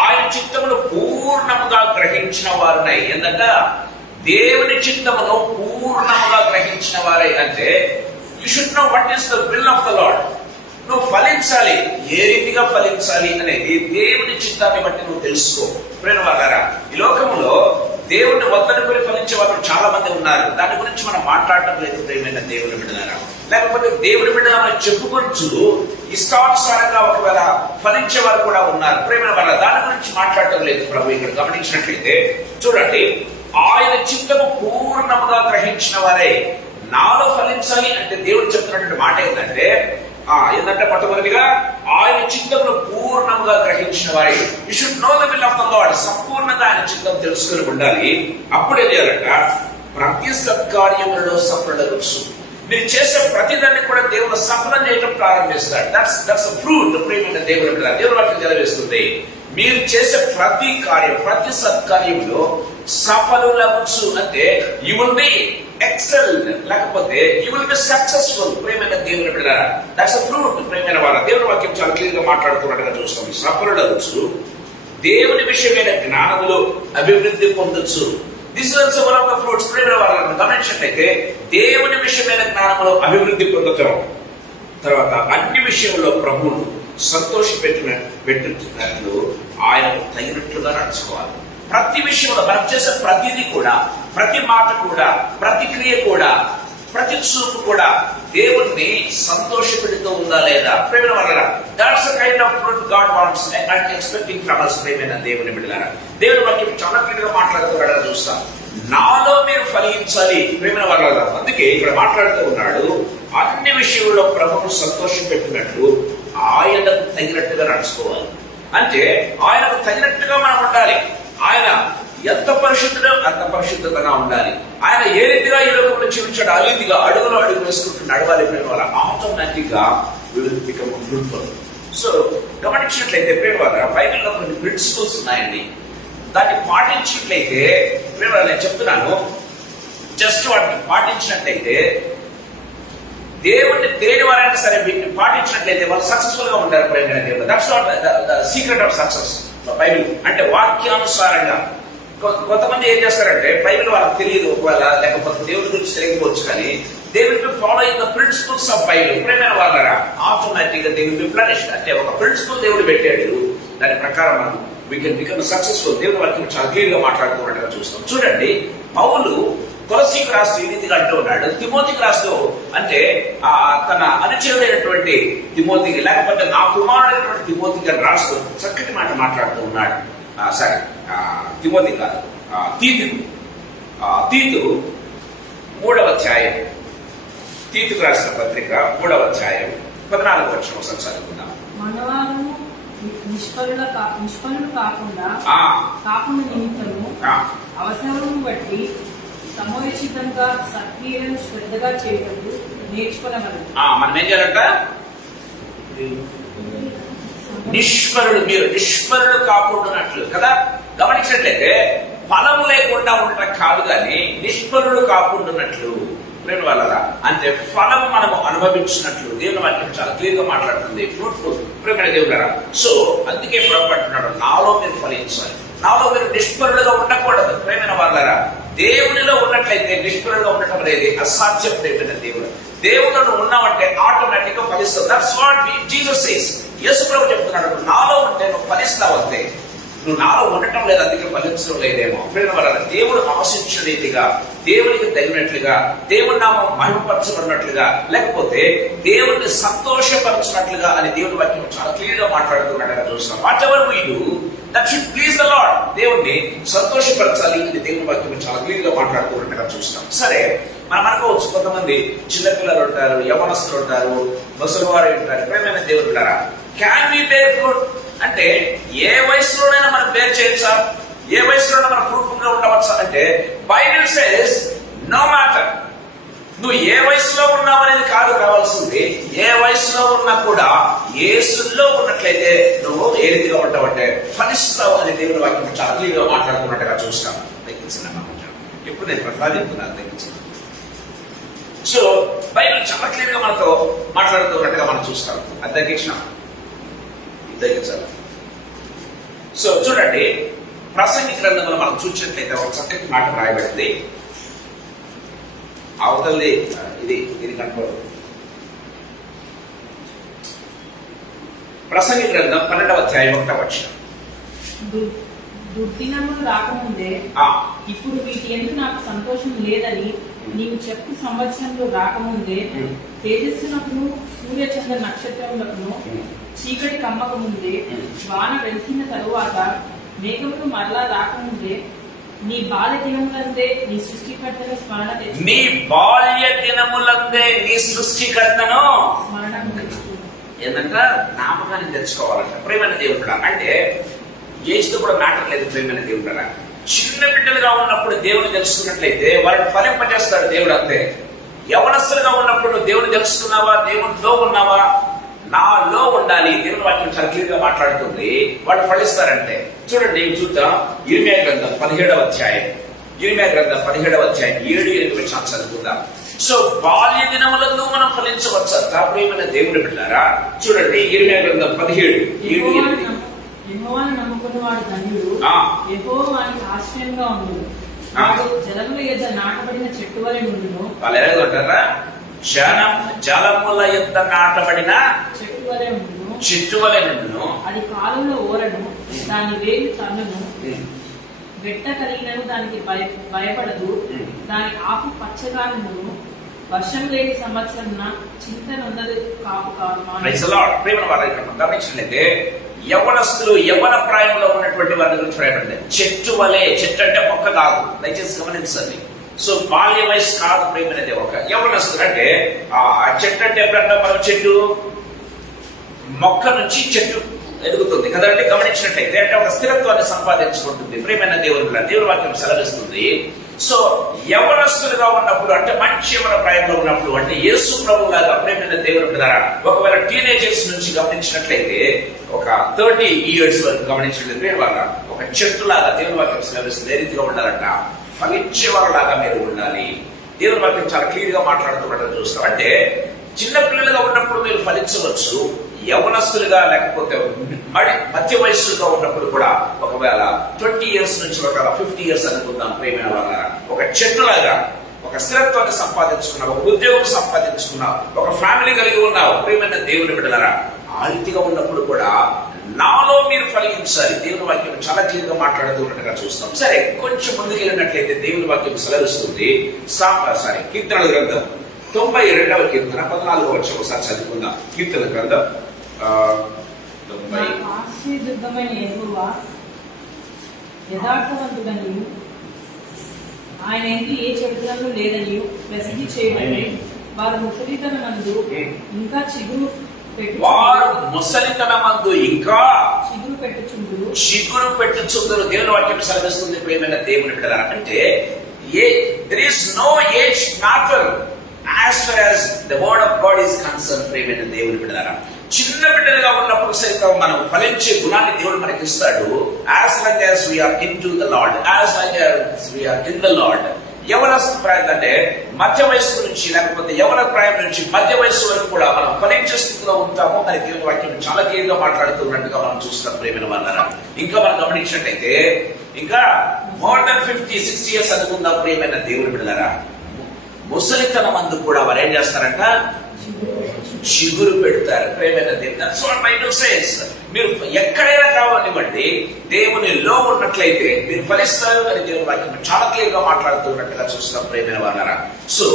ఆయన చిత్తమును పూర్ణముగా గ్రహించిన వారునై. ఏంటంట? దేవుని చిత్తమును పూర్ణముగా గ్రహించిన వారై. అంటే you should know what is the will of the lord. నువ్వు ఫలించాలి, ఏ రీతిగా ఫలించాలి అనేది దేవుని చిత్తాన్ని బట్టి నువ్వు తెలుసుకో. ప్రేమ వాళ్ళారా, ఈ లోకంలో దేవుడిని వద్దనుకొని ఫలించే వాళ్ళు చాలా మంది ఉన్నారు. దాని గురించి మనం మాట్లాడటం లేదు ప్రేమైన దేవుని బిడ్డలారా. లేకపోతే దేవుని బిడ్డలా మనం చెప్పుకొచ్చు ఇష్టానుసారంగా ఒకవేళ ఫలించే వారు కూడా ఉన్నారు. ప్రేమ వాళ్ళ దాని గురించి మాట్లాడటం లేదు ప్రభు. ఇక్కడ గమనించినట్లయితే చూడండి, ఆయన చిత్తము పూర్ణముగా గ్రహించిన వారే నాలో ఫలించాలి అంటే దేవుడు చెప్తున్నటువంటి మాట ఏంటంటే ఏంటంటే మొట్టమొదటిగా ఆయన చిత్తమును పూర్ణంగా గ్రహించిన వారి you should know the will of the lord. సంపూర్ణంగా ఆయన చిత్తం తెలుసుకుని ఉండాలి. అప్పుడే చేయాలంట ప్రతి సత్కార్యములలో సఫలవచ్చు. మీరు చేసే ప్రతిదాన్ని కూడా దేవుడు సఫలం చేయడం ప్రారంభిస్తాడు. దట్స్ ఫ్రూట్ ప్రియమైన దేవుడు బిడ్డ. దేవుడు వాటిని జలవేస్తుంది. మీరు చేసే ప్రతి కార్యం, ప్రతి సత్కార్యంలో సఫలులవచ్చు అంటే యు విల్ బి ఎక్సెల్డ్, లేకపోతే యు విల్ బి సక్సెస్ఫుల్. ప్రియమైన దేవుని బిడ్డలారా, దట్స్ అ ఫ్రూట్. ప్రియమైన వాళ్ళ దేవుని వాక్యం చాలా క్లియర్ గా మాట్లాడుతున్నట్టుగా చూస్తాం. సఫలులవచ్చు, దేవుని విషయమైన జ్ఞానములో అభివృద్ధి పొందొచ్చు. This is also one of the fruits. ప్రియమైన వాళ్ళని గమనించినట్లయితే దేవుని విషయమైన జ్ఞానములో అభివృద్ధి పొందటం, తర్వాత అన్ని విషయంలో ప్రభువును సంతోషపెట్టినట్లు ఆయనకు తగినట్లుగా నడుచుకోవాలి. ప్రతి విషయంలో మనం చేసే ప్రతిదీ కూడా, ప్రతి మాట కూడా, ప్రతి క్రియ కూడా, ప్రతి చూపు కూడా దేవుణ్ణి సంతోషపెడుతూ ఉందా లేదా? ప్రేమ వల్ల that's the kind of fruit God wants and expecting from us. ప్రేమైన దేవుని బిడ్డలారా, దేవుని వాక్యం చాలా క్లియర్గా మాట్లాడుతున్నాడని చూస్తాం. నాలో మీరు ఫలించాలి ప్రేమ వల్ల. అందుకే ఇక్కడ మాట్లాడుతూ ఉన్నాడు, అన్ని విషయంలో ప్రభువును సంతోషపెట్టినట్లు ఆయనకు తగినట్టుగా నడుచుకోవాలి. అంటే ఆయనకు తగినట్టుగా మనం ఉండాలి. ఆయన ఎంత పరిశుద్ధుడో అంత పరిశుద్ధంగా ఉండాలి. ఆయన ఏ రీతిగా ఈ లోకంలో జీవించాడు ఆ రీతిగా అడుగులో అడుగు వేసుకుంటూ నడవాలి. ప్రేమ వల్ల ఆటోమేటిక్ గా విల్ బికమ్ ఫ్రూట్ఫుల్. సో గమనించినట్లయితే ప్రేమ వల్ల బైబిల్లో కొన్ని ప్రిన్సిపల్స్ ఉన్నాయండి. దాన్ని పాటించినట్లయితే ప్రేమ నేను చెప్తున్నాను, జస్ట్ వాటిని పాటించినట్లయితే దేవుడిని దేని వారైనా సరే వీటిని పాటించినట్లయితే వాళ్ళు సక్సెస్ఫుల్ గా ఉంటారు. ప్రేమ దేవుడు that's not the secret of success. Bible అంటే వాక్యానుసారంగా. కొంతమంది ఏం చేస్తారంటే బైబిల్ వాళ్ళకి తెలియదు ఒకవేళ, లేకపోతే దేవుడి గురించి తెలియకపోవచ్చు, కానీ they will be following the principles of Bible. ప్రేమైన వాళ్ళ ఆటోమేటిక్ గా దే విల్ బి ఫ్లరిష్డ్. అంటే ఒక ప్రిన్సిపల్ దేవుడు పెట్టాడు, దాని ప్రకారం మనం వీ కెన్ బికమ్ సక్సెస్ఫుల్. దేవుడి వాక్యం చాలా క్లియర్ గా మాట్లాడుతున్నట్టుగా చూస్తాం. చూడండి, పౌలు కొలసీకి రాస్తూ ఈ రీతిగా అంటూ ఉన్నాడు, తిమోతికి రాస్తూ అంటే తన అనుచరుడైనటువంటి తిమోతికి, లేకపోతే నా కుమారుడైనటువంటి తిమోతికి అని రాస్తూ చక్కటి మాట మాట్లాడుతూ ఉన్నాడు. సరే, తిమోతి కాదు, తీతు 3వ అధ్యాయం, తీతుకు రాసిన పత్రిక 3వ అధ్యాయం 14వ వచనం ఒకసారి చదువుకుందాం. మనవారు నిష్ఫలులు కాకుండా నిమిత్తము అవసరం బట్టి సమయోచితంగా సత్క్రియలను శ్రద్ధగా చేయటకు నేర్చుకోగలరు. మనం ఏం చేయాలంట? నిష్ఫలుడు, మీరు నిష్ఫలుడు కాకుండానట్లు కదా. గమనించినట్లయితే ఫలం లేకుండా ఉండటం కాదు, కానీ నిష్ఫలుడు కాకుండానట్లు. ప్రేమ వల్ల అంటే ఫలము మనము అనుభవించినట్లు దేవుని వాక్యం చాలా క్లియర్ గా మాట్లాడుతుంది. ఫ్రూట్ఫుల్ ప్రేమ దేవుడారా. సో అందుకే ప్రభు అంటున్నాడు, నాలో మీరు ఫలించాలి, నాలో మీరు నిష్ఫలుడుగా ఉండకూడదు. ప్రేమైన వాళ్ళరా, దేవునిలో ఉన్నట్లయితే నిష్ఫలుడుగా ఉండటం అనేది అసాధ్యం. ప్రేమైన దేవుడు, దేవుడు ఉన్నావంటే ఆటోమేటిక్ గా ఫలిస్తావు. That's what Jesus says. Yesu ప్రభు చెప్తున్నాడు, నాలో ఉంటే నువ్వు ఫలిస్తావు అంతే. నువ్వు నాలో ఉండటం లేదు, అందుకే ఫలించడం లేదేమో. ప్రేమ వల్ల దేవుడు ఆశించిన రీతిగా, దేవునికి తగినట్లుగా, దేవుడి నామం మహిమపరచబడినట్లుగా, లేకపోతే దేవుడిని సంతోషపరచినట్లుగా అని దేవుడి వాక్యం చాలా క్లియర్ గా మాట్లాడుతున్నాడు చూస్తాం. What ever we do that should please the lord. దేవుడిని సంతోషపరచాలి అని దేవుడి వాక్యం చాలా క్లియర్ గా మాట్లాడుతున్నట్టుగా చూస్తాం. సరే, మనం అనుకోవచ్చు, కొంతమంది చిన్నపిల్లలు ఉంటారు, యవనస్తులు ఉంటారు, ముసలివారు ఉంటారు. ప్రేమైన దేవుడు ఉంటారా, క్యాన్ వి బేర్ ఫ్రూట్ అంటే ఏ వయసులోనైనా మనం బేర్ చేయొచ్చా? ఏ వయసులోనైనా మనం ఫ్రూట్ఫుల్ గా ఉండవచ్చా అంటే బైబిల్ సేస్ నో మ్యాటర్. నువ్వు ఏ వయసులో ఉన్నావు అనేది కాదు కావాల్సింది, ఏ వయసులో ఉన్నా కూడా యేసులో ఉన్నట్లయితే నువ్వు ఏ రీతిగా ఉంటావంటే ఫలిస్తావు అని దేవుని వాక్యం చాలా క్లియర్ గా మాట్లాడుతున్నట్టుగా చూస్తాం. తగ్గించిన ఎప్పుడు నేను ప్రతిపాదిస్తున్నాను, తగ్గించిన. సో బైబిల్ చాలా క్లియర్ గా మనతో మాట్లాడుతున్నట్టుగా మనం చూస్తాం. అది తగ్గించాలి. సో చూడండి, ప్రసంగి గ్రంథంలో మనం చూసినట్లయితే ఒక చక్కటి మాట రాయబడింది. అవతల్ది ఇది కంట్రోల్. ప్రసంగి గ్రంథం 12వ అధ్యాయం 1వ వచనం. దుర్దినములు రాకముందే ఇప్పుడు వీటి ఎందుకు నాకు సంతోషం లేదని నీవు చెప్పు సంవత్సరంలో రాకముందే తేజస్సునకును సూర్యచంద్ర నక్షత్రములకును చీకటి కమ్మక ముందే వాన వెలిసిన తరువాత మేఘములు మరలా రాకముందే నీ బాల్య దినములందే నీ సృష్టికర్తను స్మరణ తెచ్చు. నీ బాల్య దినములందే నీ సృష్టికర్తను స్మరణకు తెచ్చుకో. ఏంటంటే జ్ఞాపకాన్ని తెచ్చుకోవాలంట. ప్రేమైన దేవుడు అంటే ఏజ్తో కూడా మ్యాటర్ లేదు. ప్రేమైన దేవుడు చిన్న బిడ్డలుగా ఉన్నప్పుడు దేవుని తెలుసుకున్నట్లయితే వారిని ఫలింపజేస్తాడు దేవుడు అంతే. యవనస్తులుగా ఉన్నప్పుడు నువ్వు దేవుని తెలుసుకున్నావా, దేవునిలో ఉన్నావా, నాలో ఉండాలి. దేవుని వాక్యం చాలా క్లియర్ గా మాట్లాడుతుంది. వాళ్ళు ఫలిస్తారంటే చూడండి, చూద్దాం. ఇర్మియా గ్రంథం 17వ అధ్యాయం 7-8 చదువుకుందాం. సో బాల్య దినములందు మనం ఫలించవచ్చు. ప్రియమైన దేవుని బిడ్డారా, చూడండి ఇర్మియా గ్రంథం 17:7-8. యెహోవాను నమ్ముకున్నవాడు ధన్యుడు, యెహోవా వానికి ఆశ్రయంగా ఉండును. వాడు జలముల యొద్ద నాటబడిన చెట్టు వలె ఉండును. వాళ్ళు ఎలా ఉంటారా? జలముల యొద్ద నాటబడిన చెట్టు వలె ఉండును. అది కాలంలో ఓరను, దాని వేలు తన్నును. వెట్ట కలిగినను దానికి భయపడదు. దాని ఆకు పచ్చగానును. వర్షం లేని సంవత్సరం చింత నొందదు కాపు కాదు. గమనించినట్లయితే యవ్వనస్తులు యవ్వన ప్రాయంలో ఉన్నటువంటి వారి గురించి ప్రయాణం. చెట్టు వలె, చెట్టు అంటే మొక్క కాదు, దయచేసి గమనించండి. సో బాల్య వయసు కాదు ప్రేమనేది. ఒక యవ్వనస్తులు అంటే ఆ చెట్టు అంటే ఎప్పుడంటే మనం చెట్టు మొక్క నుంచి చెట్టు ఎదుగుతుంది కదండి. గమనించినట్లయితే అంటే ఒక స్థిరత్వాన్ని సంపాదించుకుంటుంది. ప్రేమైన దేవుని వాక్యం సెలవిస్తుంది. సో యవనస్తులుగా ఉన్నప్పుడు అంటే మంచి యవన ప్రాయంలో ఉన్నప్పుడు అంటే యేసు ప్రభు లాగా ప్రేమైన దేవుని ద్వారా ఒకవేళ టీనేజర్స్ నుంచి గమనించినట్లయితే ఒక 30 years వరకు గమనించినట్లయితే వాళ్ళ ఒక చెట్టు లాగా దేవుని వాక్యం సెలవిస్తుంది. ఏ రీతిగా ఉండాలంట? ఫలించేవారులాగా మీరు ఉండాలి. దేవుని వాక్యం చాలా క్లియర్ గా మాట్లాడుతున్నట్టు చూస్తాం. అంటే చిన్న పిల్లలుగా ఉన్నప్పుడు మీరు ఫలించవచ్చు. యవనస్తులుగా లేకపోతే మధ్య వయస్సుగా ఉన్నప్పుడు కూడా ఒకవేళ 20 years నుంచి ఒకవేళ 50 years అనుకుందాం. ప్రేమైన వాళ్ళ ఒక చెట్టులాగా ఒక స్థిరత్వాన్ని సంపాదించుకున్నావు, ఒక ఉద్యోగం సంపాదించుకున్నావు, ఒక ఫ్యామిలీ కలిగి ఉన్నావు. ప్రేమైన దేవుని బిడ్డలారా, ఆ రీతిగా ఉన్నప్పుడు కూడా నాలో మీరు ఫలించాలి. దేవుని వాక్యం చాలా క్లియర్ గా మాట్లాడుతూ ఉన్నట్టుగా చూస్తాం. సరే, కొంచెం ముందుకు వెళ్ళినట్లయితే దేవుని వాక్యం సెలవిస్తుంది. కీర్తనల గ్రంథం 92వ కీర్తన 14వ వచనం ఒకసారి చదువుకుందాం. కీర్తన గ్రంథం 90. యథార్థవంతుడనియు ఆయన ఎందు ఏ చరిత్రలు లేదనియు ప్రసిద్ధి చేయబడి వారు ముసలితనమందు ఇంకా చిగురు పెట్టుచుందురు. దేవుని వాక్యం సెలవిస్తుంది. ప్రేమైన దేవుని బిడ్డలారా, అంటే there is no age matter as far as the word of God is concerned. ప్రేమైన దేవుని బిడ్డలారా, చిన్న బిడ్డలుగా ఉన్నప్పుడు సైతం మనం ఫలించే గుణాన్ని దేవుడు మనకి ఇస్తాడు. as long as we are into the Lord, as long as we are in the Lord. యవనస్తు ప్రాయం అంటే మధ్య వయస్సు నుంచి లేకపోతే యవన ప్రాయం నుంచి మధ్య వయస్సు వరకు కూడా మనం ఫలించే స్థితిలో ఉంటాము. మరి దేవుని వాక్యం చాలా క్లియర్ గా మాట్లాడుతున్నట్టుగా మనం చూస్తాం. ప్రేమైన వాళ్ళారా, ఇంకా మనం గమనించినట్టయితే ఇంకా more than 50-60 years అనుకుందాం. ప్రేమైన దేవుని బిడ్డలారా, ముసలితనం మందు కూడా వారు ఏం చేస్తారంట? చిగురు పెడతారు. ప్రేమైన దేవుని, that's what Bible says. మీరు ఎక్కడైనా కావాలండి దేవునిలో ఉన్నట్లయితే మీరు ఫలిస్తారు అని దేవుని వాక్యం చాలా క్లియర్ గా మాట్లాడుతున్నట్టుగా చూస్తాం. ప్రేమైన వాళ్ళారా, సో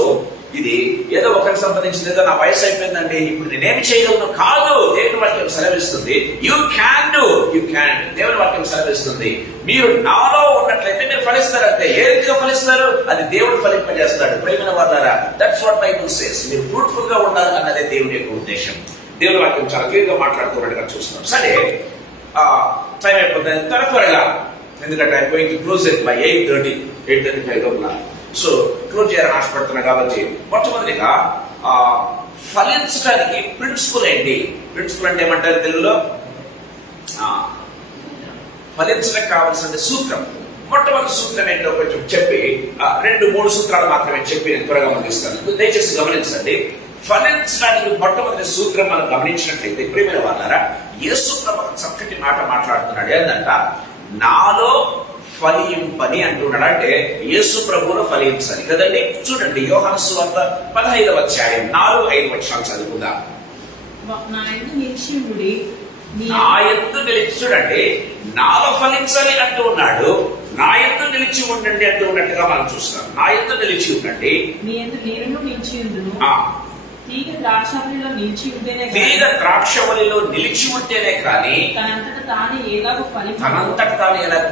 ఇది ఏదో ఒకరికి సంబంధించిన ఏదో నా వయసు అయిపోయిందండి ఇప్పుడు నేనేమి చేయగలను కాదు. దేవుని వాక్యం సెలవిస్తుంది you can do, you can. దేవుని వాక్యం సెలవిస్తుంది మీరు నాలో ఉన్నట్లయితే మీరు ఫలిస్తారంటే. ఏ రీతిగా ఫలిస్తారు? అది దేవుడు ఫలింపజేస్తాడు. ప్రేమైన వాళ్ళారా, దట్స్ వాట్ బైబుల్ సేస్. మీరు ఫ్రూట్ఫుల్ గా ఉండాలి అన్నదే దేవుని యొక్క ఉద్దేశం. దేవుని వాక్యం చాలా క్లియర్ గా మాట్లాడుతున్నట్టుగా చూస్తున్నాం. సరే, టైం అయిపోతుంది త్వరగా, ఎందుకంటే I going to close it by 8:35 లోపల. సో క్లోజ్ చేయాలని ఆశపడుతున్నా కాబట్టి మొట్టమొదటిగా ఫలించడానికి ప్రిన్సిపల్ ఏంటి? ప్రిన్సిపల్ అంటే ఏమంటారు తెలుగులో? ఫలించడానికి కావాల్సిన సూత్రం. మొట్టమొదటి సూత్రం ఏంటో కొంచెం చెప్పి 2-3 సూత్రాలు మాత్రమే చెప్పి నేను త్వరగా ముగిస్తాను. దయచేసి గమనించండి. ఫలించడానికి మొట్టమొదటి సూత్రం మనం గమనించినట్లయితే ప్రియమైన వాళ్ళారా, యేసు ప్రభువు చక్కటి మాట మాట్లాడుతున్నాడు. ఏంటంట? నాలో ఫలింపని అంటున్నాడు. అంటే యేసు ప్రభువులో ఫలించాలి కదండి. చూడండి, యోహాను సువార్త 15వ అధ్యాయం 4-5 వచనాలు చదువుకుందాం. నా యందు నిలిచి చూడండి, నాలో ఫలించాలి అంటూ ఉన్నాడు. నా యందు నిలిచి ఉండండి అంటూ ఉన్నట్టుగా మనం చూస్తున్నాం. నా యందు నిలిచి ఉండండి. తీగ ద్రాక్షవల్లిలో నిలిచి ఉంటేనే కానీ తనంతట తాను ఎలాగో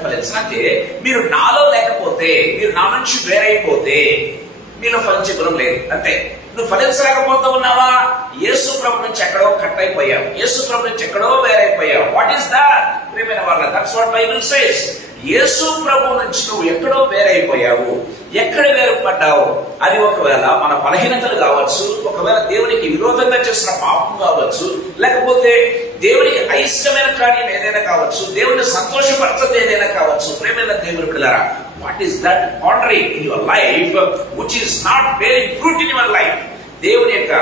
ఫలించాలంటే మీరు నాలో లేకపోతే, మీరు నా నుంచి వేరైపోతే మీలో ఫలించే గుణం లేదు అంతే. నువ్వు ఫలించలేకపోతూ ఉన్నావా? యేసు ప్రభు నుంచి ఎక్కడో కట్ అయిపోయావు, యేసు ప్రభు నుంచి ఎక్కడో వేరైపోయావు. What is that? ప్రియమైన వాళ్ళ, that's what Bible says. Yesu ప్రభు నుంచి నువ్వు ఎక్కడో వేరైపోయావు. ఎక్కడ వేరుపడ్డావు? అది ఒకవేళ మన బలహీనతలు కావచ్చు, ఒకవేళ దేవునికి విరోధంగా చేసిన పాపం కావచ్చు, లేకపోతే దేవునికి అయిష్టమైన కార్యం ఏదైనా కావచ్చు, దేవుని సంతోషపరచదు ఏదైనా కావచ్చు. ప్రేమైన దేవుని బిడ్డలారా, what is that ఆర్డరీ in your life which is not bearing fruit in your life? దేవుని యొక్క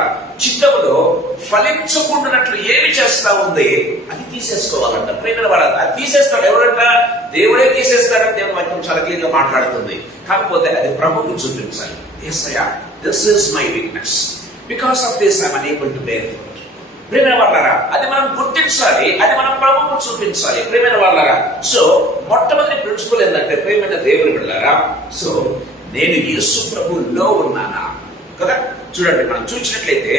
చిత్తములో ఫలించకుండానట్లు ఏమి చేస్తా ఉంది, అది తీసేసుకోవాలంట. ప్రేమైన వాళ్ళ, అది తీసేస్తాడు ఎవరంట? దేవుడే తీసేస్తాడని దేవుని వాక్యం చాలా క్లియర్గా మాట్లాడుతుంది. కాకపోతే అది ప్రభువుకు చూపించాలి. యేసయ్యా, this is my weakness, because of this I am unable to bear fruit. ప్రియమైన వాళ్ళారా, అది మనం గుర్తించాలి, అది మనం ప్రభువుకు చూపించాలి. ప్రియమైన వాళ్ళారా, సో మొట్టమొదటి ప్రిన్సిపల్ ఏంటంటే, ప్రియమైన దేవుని బిడ్డలారా, సో నేను యేసు ప్రభువులో ఉన్నానా కదా. చూడండి, మనం చూసినట్లయితే,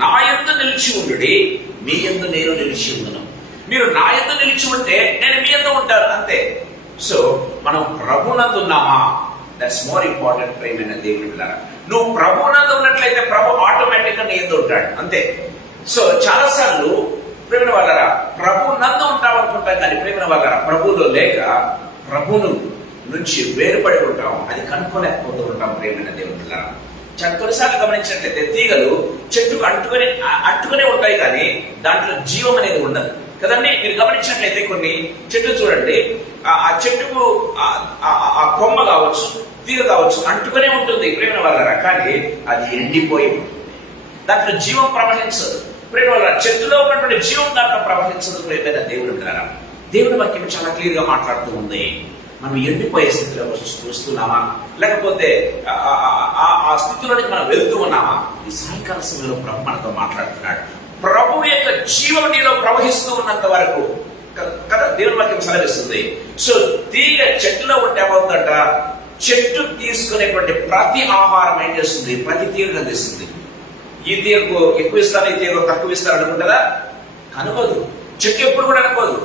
నా యందు నిలిచి ఉండుడి, మీ యందు నేను నిలిచి ఉండును. మీరు నా యందు నిలిచి ఉంటే నేను మీ యందు ఉంటాను, అంతే. సో మనం ప్రభునందు ఉన్నామా? That's more important. ప్రేమైన దేవుని బిడ్డలారా, నువ్వు ప్రభునందు ఉన్నట్లయితే ప్రభు ఆటోమేటిక్ గా నీ యందు ఉంటాడు, అంతే. సో చాలా సార్లు ప్రేమైన వాళ్ళారా, ప్రభు నందు ఉంటాం అనుకుంటాం, కానీ ప్రేమైన వాళ్ళారా, ప్రభువులో లేక ప్రభువును నుంచి వేరుపడి ఉంటాం. అది కనుక్కోలేకపోతూ ఉంటాం. ప్రేమైన దేవుని బిడ్డలారా, కొన్నిసార్లు గమనించినట్లయితే తీగలు చెట్టుకు అంటుకునే ఉంటాయి, కానీ దాంట్లో జీవం అనేది ఉండదు కదండి. మీరు గమనించినట్లయితే కొన్ని చెట్లు చూడండి, ఆ చెట్టుకు ఆ కొమ్మ కావచ్చు, తీగ కావచ్చు, అంటుకునే ఉంటుంది ప్రేమ వాళ్ళ, కానీ అది ఎండిపోయి ఉంటుంది, దాంట్లో జీవం ప్రవహించదు. ప్రేమ వాళ్ళ, చెట్టులో ఉన్నటువంటి జీవం దాంట్లో ప్రవహించదు. ప్రేమైన దేవుని బిడ్డలారా, దేవుని వాక్యం చాలా క్లియర్ గా మాట్లాడుతూ ఉంది. మనం ఎండిపోయే స్థితిలో చూస్తున్నామా, లేకపోతే ఆ స్థితిలోనికి మనం వెళ్తూ ఉన్నామా? ఈ సాయంకాల సమయంలో ప్రభు మనతో మాట్లాడుతున్నాడు. ప్రభు యొక్క జీవం నీలో ప్రవహిస్తూ ఉన్నంత వరకు కదా దేవుని వాక్యం సెలవిస్తుంది. సో తీగ చెట్టులో ఉంటే ఏమవుతుందట, చెట్టు తీసుకునేటువంటి ప్రతి ఆహారం ఏం చేస్తుంది? ప్రతి తీగకు అందిస్తుంది. ఈ తీగకు ఎక్కువ ఇస్తాను, ఈ తీగకు తక్కువ ఇస్తాను అనుకుంటుందా? అనుకోదు. చెట్టు ఎప్పుడు కూడా అనుకోదు.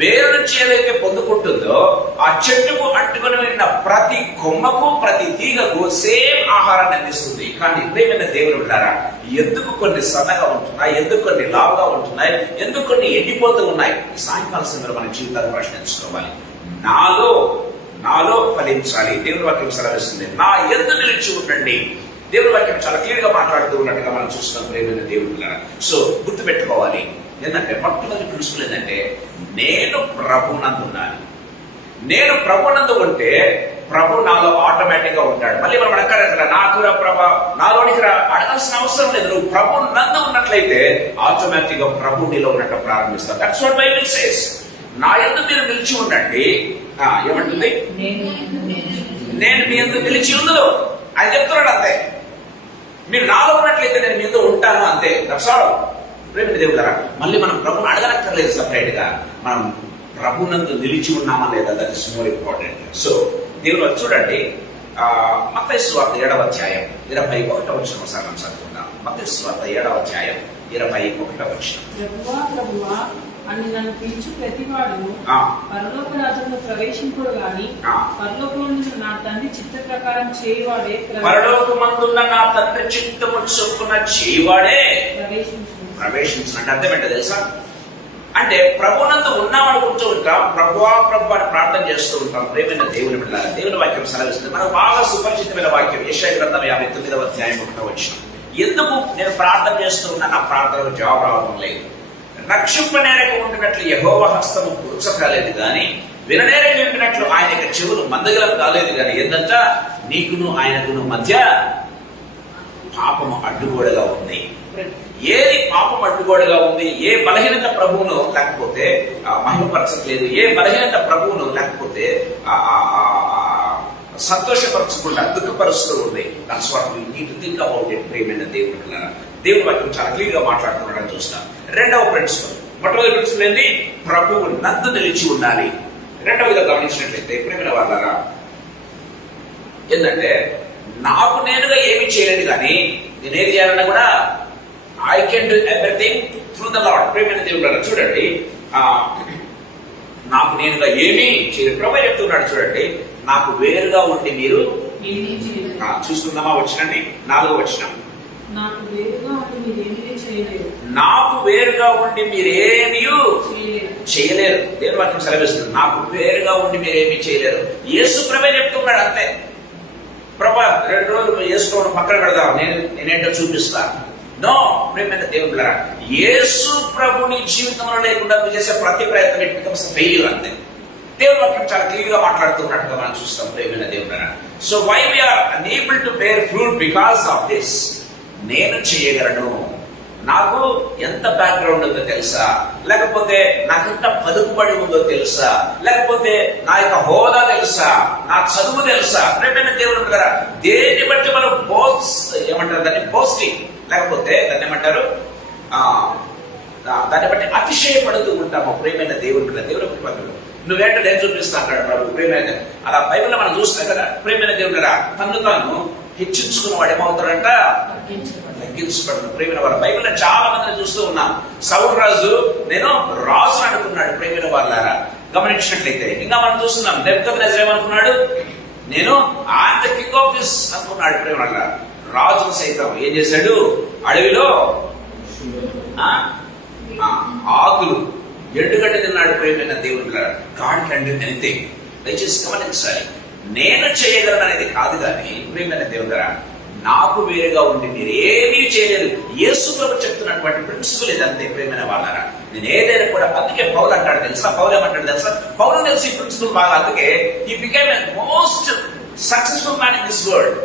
వేరు నుంచి ఏదైతే పొందుకుంటుందో ఆ చెట్టుకు అంటుకుని ఉన్న ప్రతి కొమ్మకు, ప్రతి తీగకు సేమ్ ఆహారాన్ని అందిస్తుంది. కానీ ప్రియమైన దేవుని బిడ్డలారా, ఎందుకు కొన్ని సన్నగా ఉంటున్నాయి, ఎందుకు కొన్ని లావుగా ఉంటున్నాయి, ఎందుకు కొన్ని ఎండిపోతూ ఉన్నాయి? ఈ సాయంకాల సమయంలో మన జీవితాన్ని ప్రశ్నించుకోవాలి. నాలో ఫలించాలి. దేవుని వాక్యం సెలవిస్తుంది, నా యందు నిలిచి ఉండండి. దేవుని వాక్యం చాలా క్లియర్ గా మాట్లాడుతూ ఉన్నట్టుగా మనం చూస్తున్నాం. ప్రియమైన దేవుని బిడ్డలారా, సో గుర్తు పెట్టుకోవాలి ఏంటంటే, మొట్టమొదటి ప్రిన్సిపల్ ఏంటంటే, నేను ప్రభునందు ఉండాలి. నేను ప్రభునందు ఉంటే ప్రభు నాలో ఆటోమేటిక్ గా ఉంటాడు. మళ్ళీ మనం అడగాలి, నాకు రా ప్రభా, నాలోనికి రా, అడగాల్సిన అవసరం లేదు. నువ్వు ప్రభు నందు ఉన్నట్లయితే ఆటోమేటిక్ గా ప్రభు నీలో ఉన్నట్టు ప్రారంభిస్తావు. That's what Bible says. నా యందు మీరు నిలిచి ఉండండి. ఏమంటుంది? నేను మీ యందు నిలిచి ఉందును అని చెప్తున్నాడు, అంతే. మీరు నాలో ఉన్నట్లయితే నేను మీతో ఉంటాను, అంతే. That's all. ప్రేమ దేవులారా, మళ్ళీ మనం ప్రభుని అడగనక్కర్లేదు సపరేట్ గా. మనం ప్రభునందు నిలిచి ఉన్నామా లేదా, that is more important. So దేవుడు చూడండి, మత్తయి సువార్త 7వ అధ్యాయం 21వ వచనం ఒకసారి మనం చదువుకుందాం. మత్తయి సువార్త 7వ అధ్యాయం 21వ వచనం. ప్రభువా ప్రభువా అని నన్ను పిలిచి ప్రతివాడు పరలోక రాజ్యంలో ప్రవేశింపుడు గాని, పరలోకమందున్న నా తండ్రి చిత్త ప్రకారం చేయవాడే, పరలోకమందున్న నా తండ్రి చిత్తము చొప్పున చేయవాడే ప్రవేశించినట్టు అర్థం ఏంటో తెలుసా? అంటే ప్రభునందు ఉన్నామనుకుంటూ ఉంటాం, ప్రభువా ప్రభు అని ప్రార్థన చేస్తూ ఉంటాం. ప్రేమైన దేవుని బిడ్డలారా, దేవుని వాక్యం సెలవిస్తుంది. మనకు బాగా సుపరిచితమైన వాక్యం యెషయా గ్రంథం 59వ అధ్యాయం 1వ వచనం. ఎందుకు నేను ప్రార్థన చేస్తూ ఉన్నా, నా ప్రార్థనకు జవాబు రావడం లేదు? రక్షింపనేరకు ఉండినట్లు యెహోవా హస్తము కూర్చకాలేదు గాని, విననేరకు ఉండినట్లు ఆయన యొక్క చెవులు మందగలం కాలేదు గాని, ఏంటంట, నీకును ఆయనకును మధ్య పాపము అడ్డుగోడగా ఉంది. ఏది పాపం అడ్డుగోడగా ఉంది? ఏ బలహీనత ప్రభువును లేకపోతే మహిమపరచట్లేదు, ఏ బలహీనత ప్రభువును లేకపోతే సంతోషపరచకుండా దుఃఖపరుస్తూ ఉంది. That's what we need to think about it. ప్రియమైన దేవుని బిడ్డలారా, దేవుని వాక్యం చాలా క్లియర్ గా మాట్లాడుతున్నాడని చూస్తాం. రెండవ ప్రిన్సిపల్, మొట్టమొదటి ప్రిన్సిపల్ ఏంటి? ప్రభువు నందు నిలిచి ఉండాలి. రెండవదిగా గమనించినట్లయితే ప్రియమైన వాళ్ళారా, ఏంటంటే, నాకు నేనుగా ఏమి చేయలేదు, కానీ నేనేది చేయాలన్నా కూడా I can do everything through the lord. ప్రియమైన దేవుడు చూడండి, నాకు నేనుగా ఏమీ చేయలేదు. ప్రభు చెప్తున్నాడు చూడండి, నాకు వేరుగా ఉండి మీరు చూసుకుందామా? వచ్చినండి 4వ వచనం. నాకు వేరుగా ఉండి మీరేమీ చేయలేరు. నాకు వేరుగా ఉండి మీరేమీ చేయలేరు. చేయలేరు. దేవుని వాక్యం సెలవిస్తుంది, నాకు వేరుగా ఉండి మీరేమీ చేయలేరు. యేసు ప్రభే చెప్తున్నాడు అంతే. ప్రభా 2 రోజులు యేసు పక్కన పెడదాం, నేనేంటో చూపిస్తాను. నో, ప్రేమైన దేవుళ్ళారా, యేసు ప్రభుని జీవితంలో లేకుండా నువ్వు చేసే ప్రతి ప్రయత్నం ఇట్ బికమ్స్ ఫెయిల్యూర్ అంతే. దేవుని వాక్యం చాలా క్లియర్ గా మాట్లాడుతున్నట్టుగా మనం చూస్తాం ప్రేమైన దేవుళ్ళారా. So why we are unable to bear fruit because of this. నేను చేయగలను, నాకు ఎంత బ్యాక్గ్రౌండ్ ఉందో తెలుసా, లేకపోతే నాకు ఎంత పలుకుబడి ఉందో తెలుసా, లేకపోతే నా యొక్క హోదా తెలుసా, నా చదువు తెలుసా. ప్రేమైన దేవుడు కదా, దేన్ని బట్టి మనం ఏమంటారు దాన్ని పోస్టింగ్, లేకపోతే దాన్ని ఏమంటారు దాన్ని బట్టి అతిశయపడుతూ ఉంటాము. ప్రేమైన దేవుడు కదా, దేవుడు కృపలు నువ్వేంటో నేను చూపిస్తా అంటాడు ప్రభు. ప్రేమైన అలా బైబిల్లో మనం చూస్తాం కదా. ప్రేమైన దేవుడు కదా, తను తాను హెచ్చించుకున్న వాడు ఏమవుతాడంట, తగ్గించబడను. ప్రేమైన వారు బైబిల్లో చాలా మందిని చూస్తూ ఉన్నాం. సౌలు రాజు నేను రాజు అనుకున్నాడు. ప్రేమైన వాళ్ళారా గమనించినట్లయితే ఇంకా మనం చూస్తున్నాం, నెబుకద్నెజర్ ఏమనుకున్నాడు, నేను I'm the king of this అనుకున్నాడు. ప్రేమ వాళ్ళ రాజు సైతం ఏం చేశాడు, అడవిలో ఆకులు ఎండుగడ్డ తిన్నాడు. ప్రేమైన దేవుడు గాడ్ కెన్ డు ఎనీథింగ్. దయచేసి గమనించాలి, నేను చేయగలను అనేది కాదు కానీ ప్రేమైన దేవుడా, నాకు వేరుగా ఉండి మీరు ఏమీ చేయలేరు. యేసు ప్రభు చెప్తున్నటువంటి ప్రిన్సిపల్ ఇదంతే. ప్రేమైన వాళ్ళారా, నేను ఏదైనా కూడా, అందుకే పౌలు అంటాడు తెలుసా, పౌలు ఏమంటాడు తెలుసా, పౌలు తెలిసి ప్రిన్సిపల్ బాగా, అందుకే he became a most successful man in this world.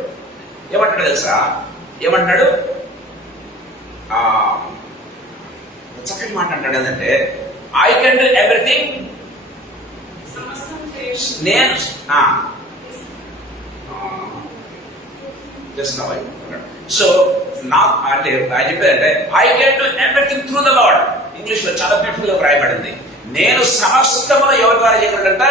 ఏమంటాడు తెలుసా, ఏమంటాడు, చక్కటి మాట అంటాడు ఏంటంటే, ఐ కెన్ డూ ఎవ్రీథింగ్, నేను సో నా అంటే ఆయన చెప్పారంటే I can do everything through the lord. English లో చాలా బ్యూటిఫుల్ గా రాయబడింది. నేను సమస్తమును ఎవరి ద్వారా చేయగలడంట,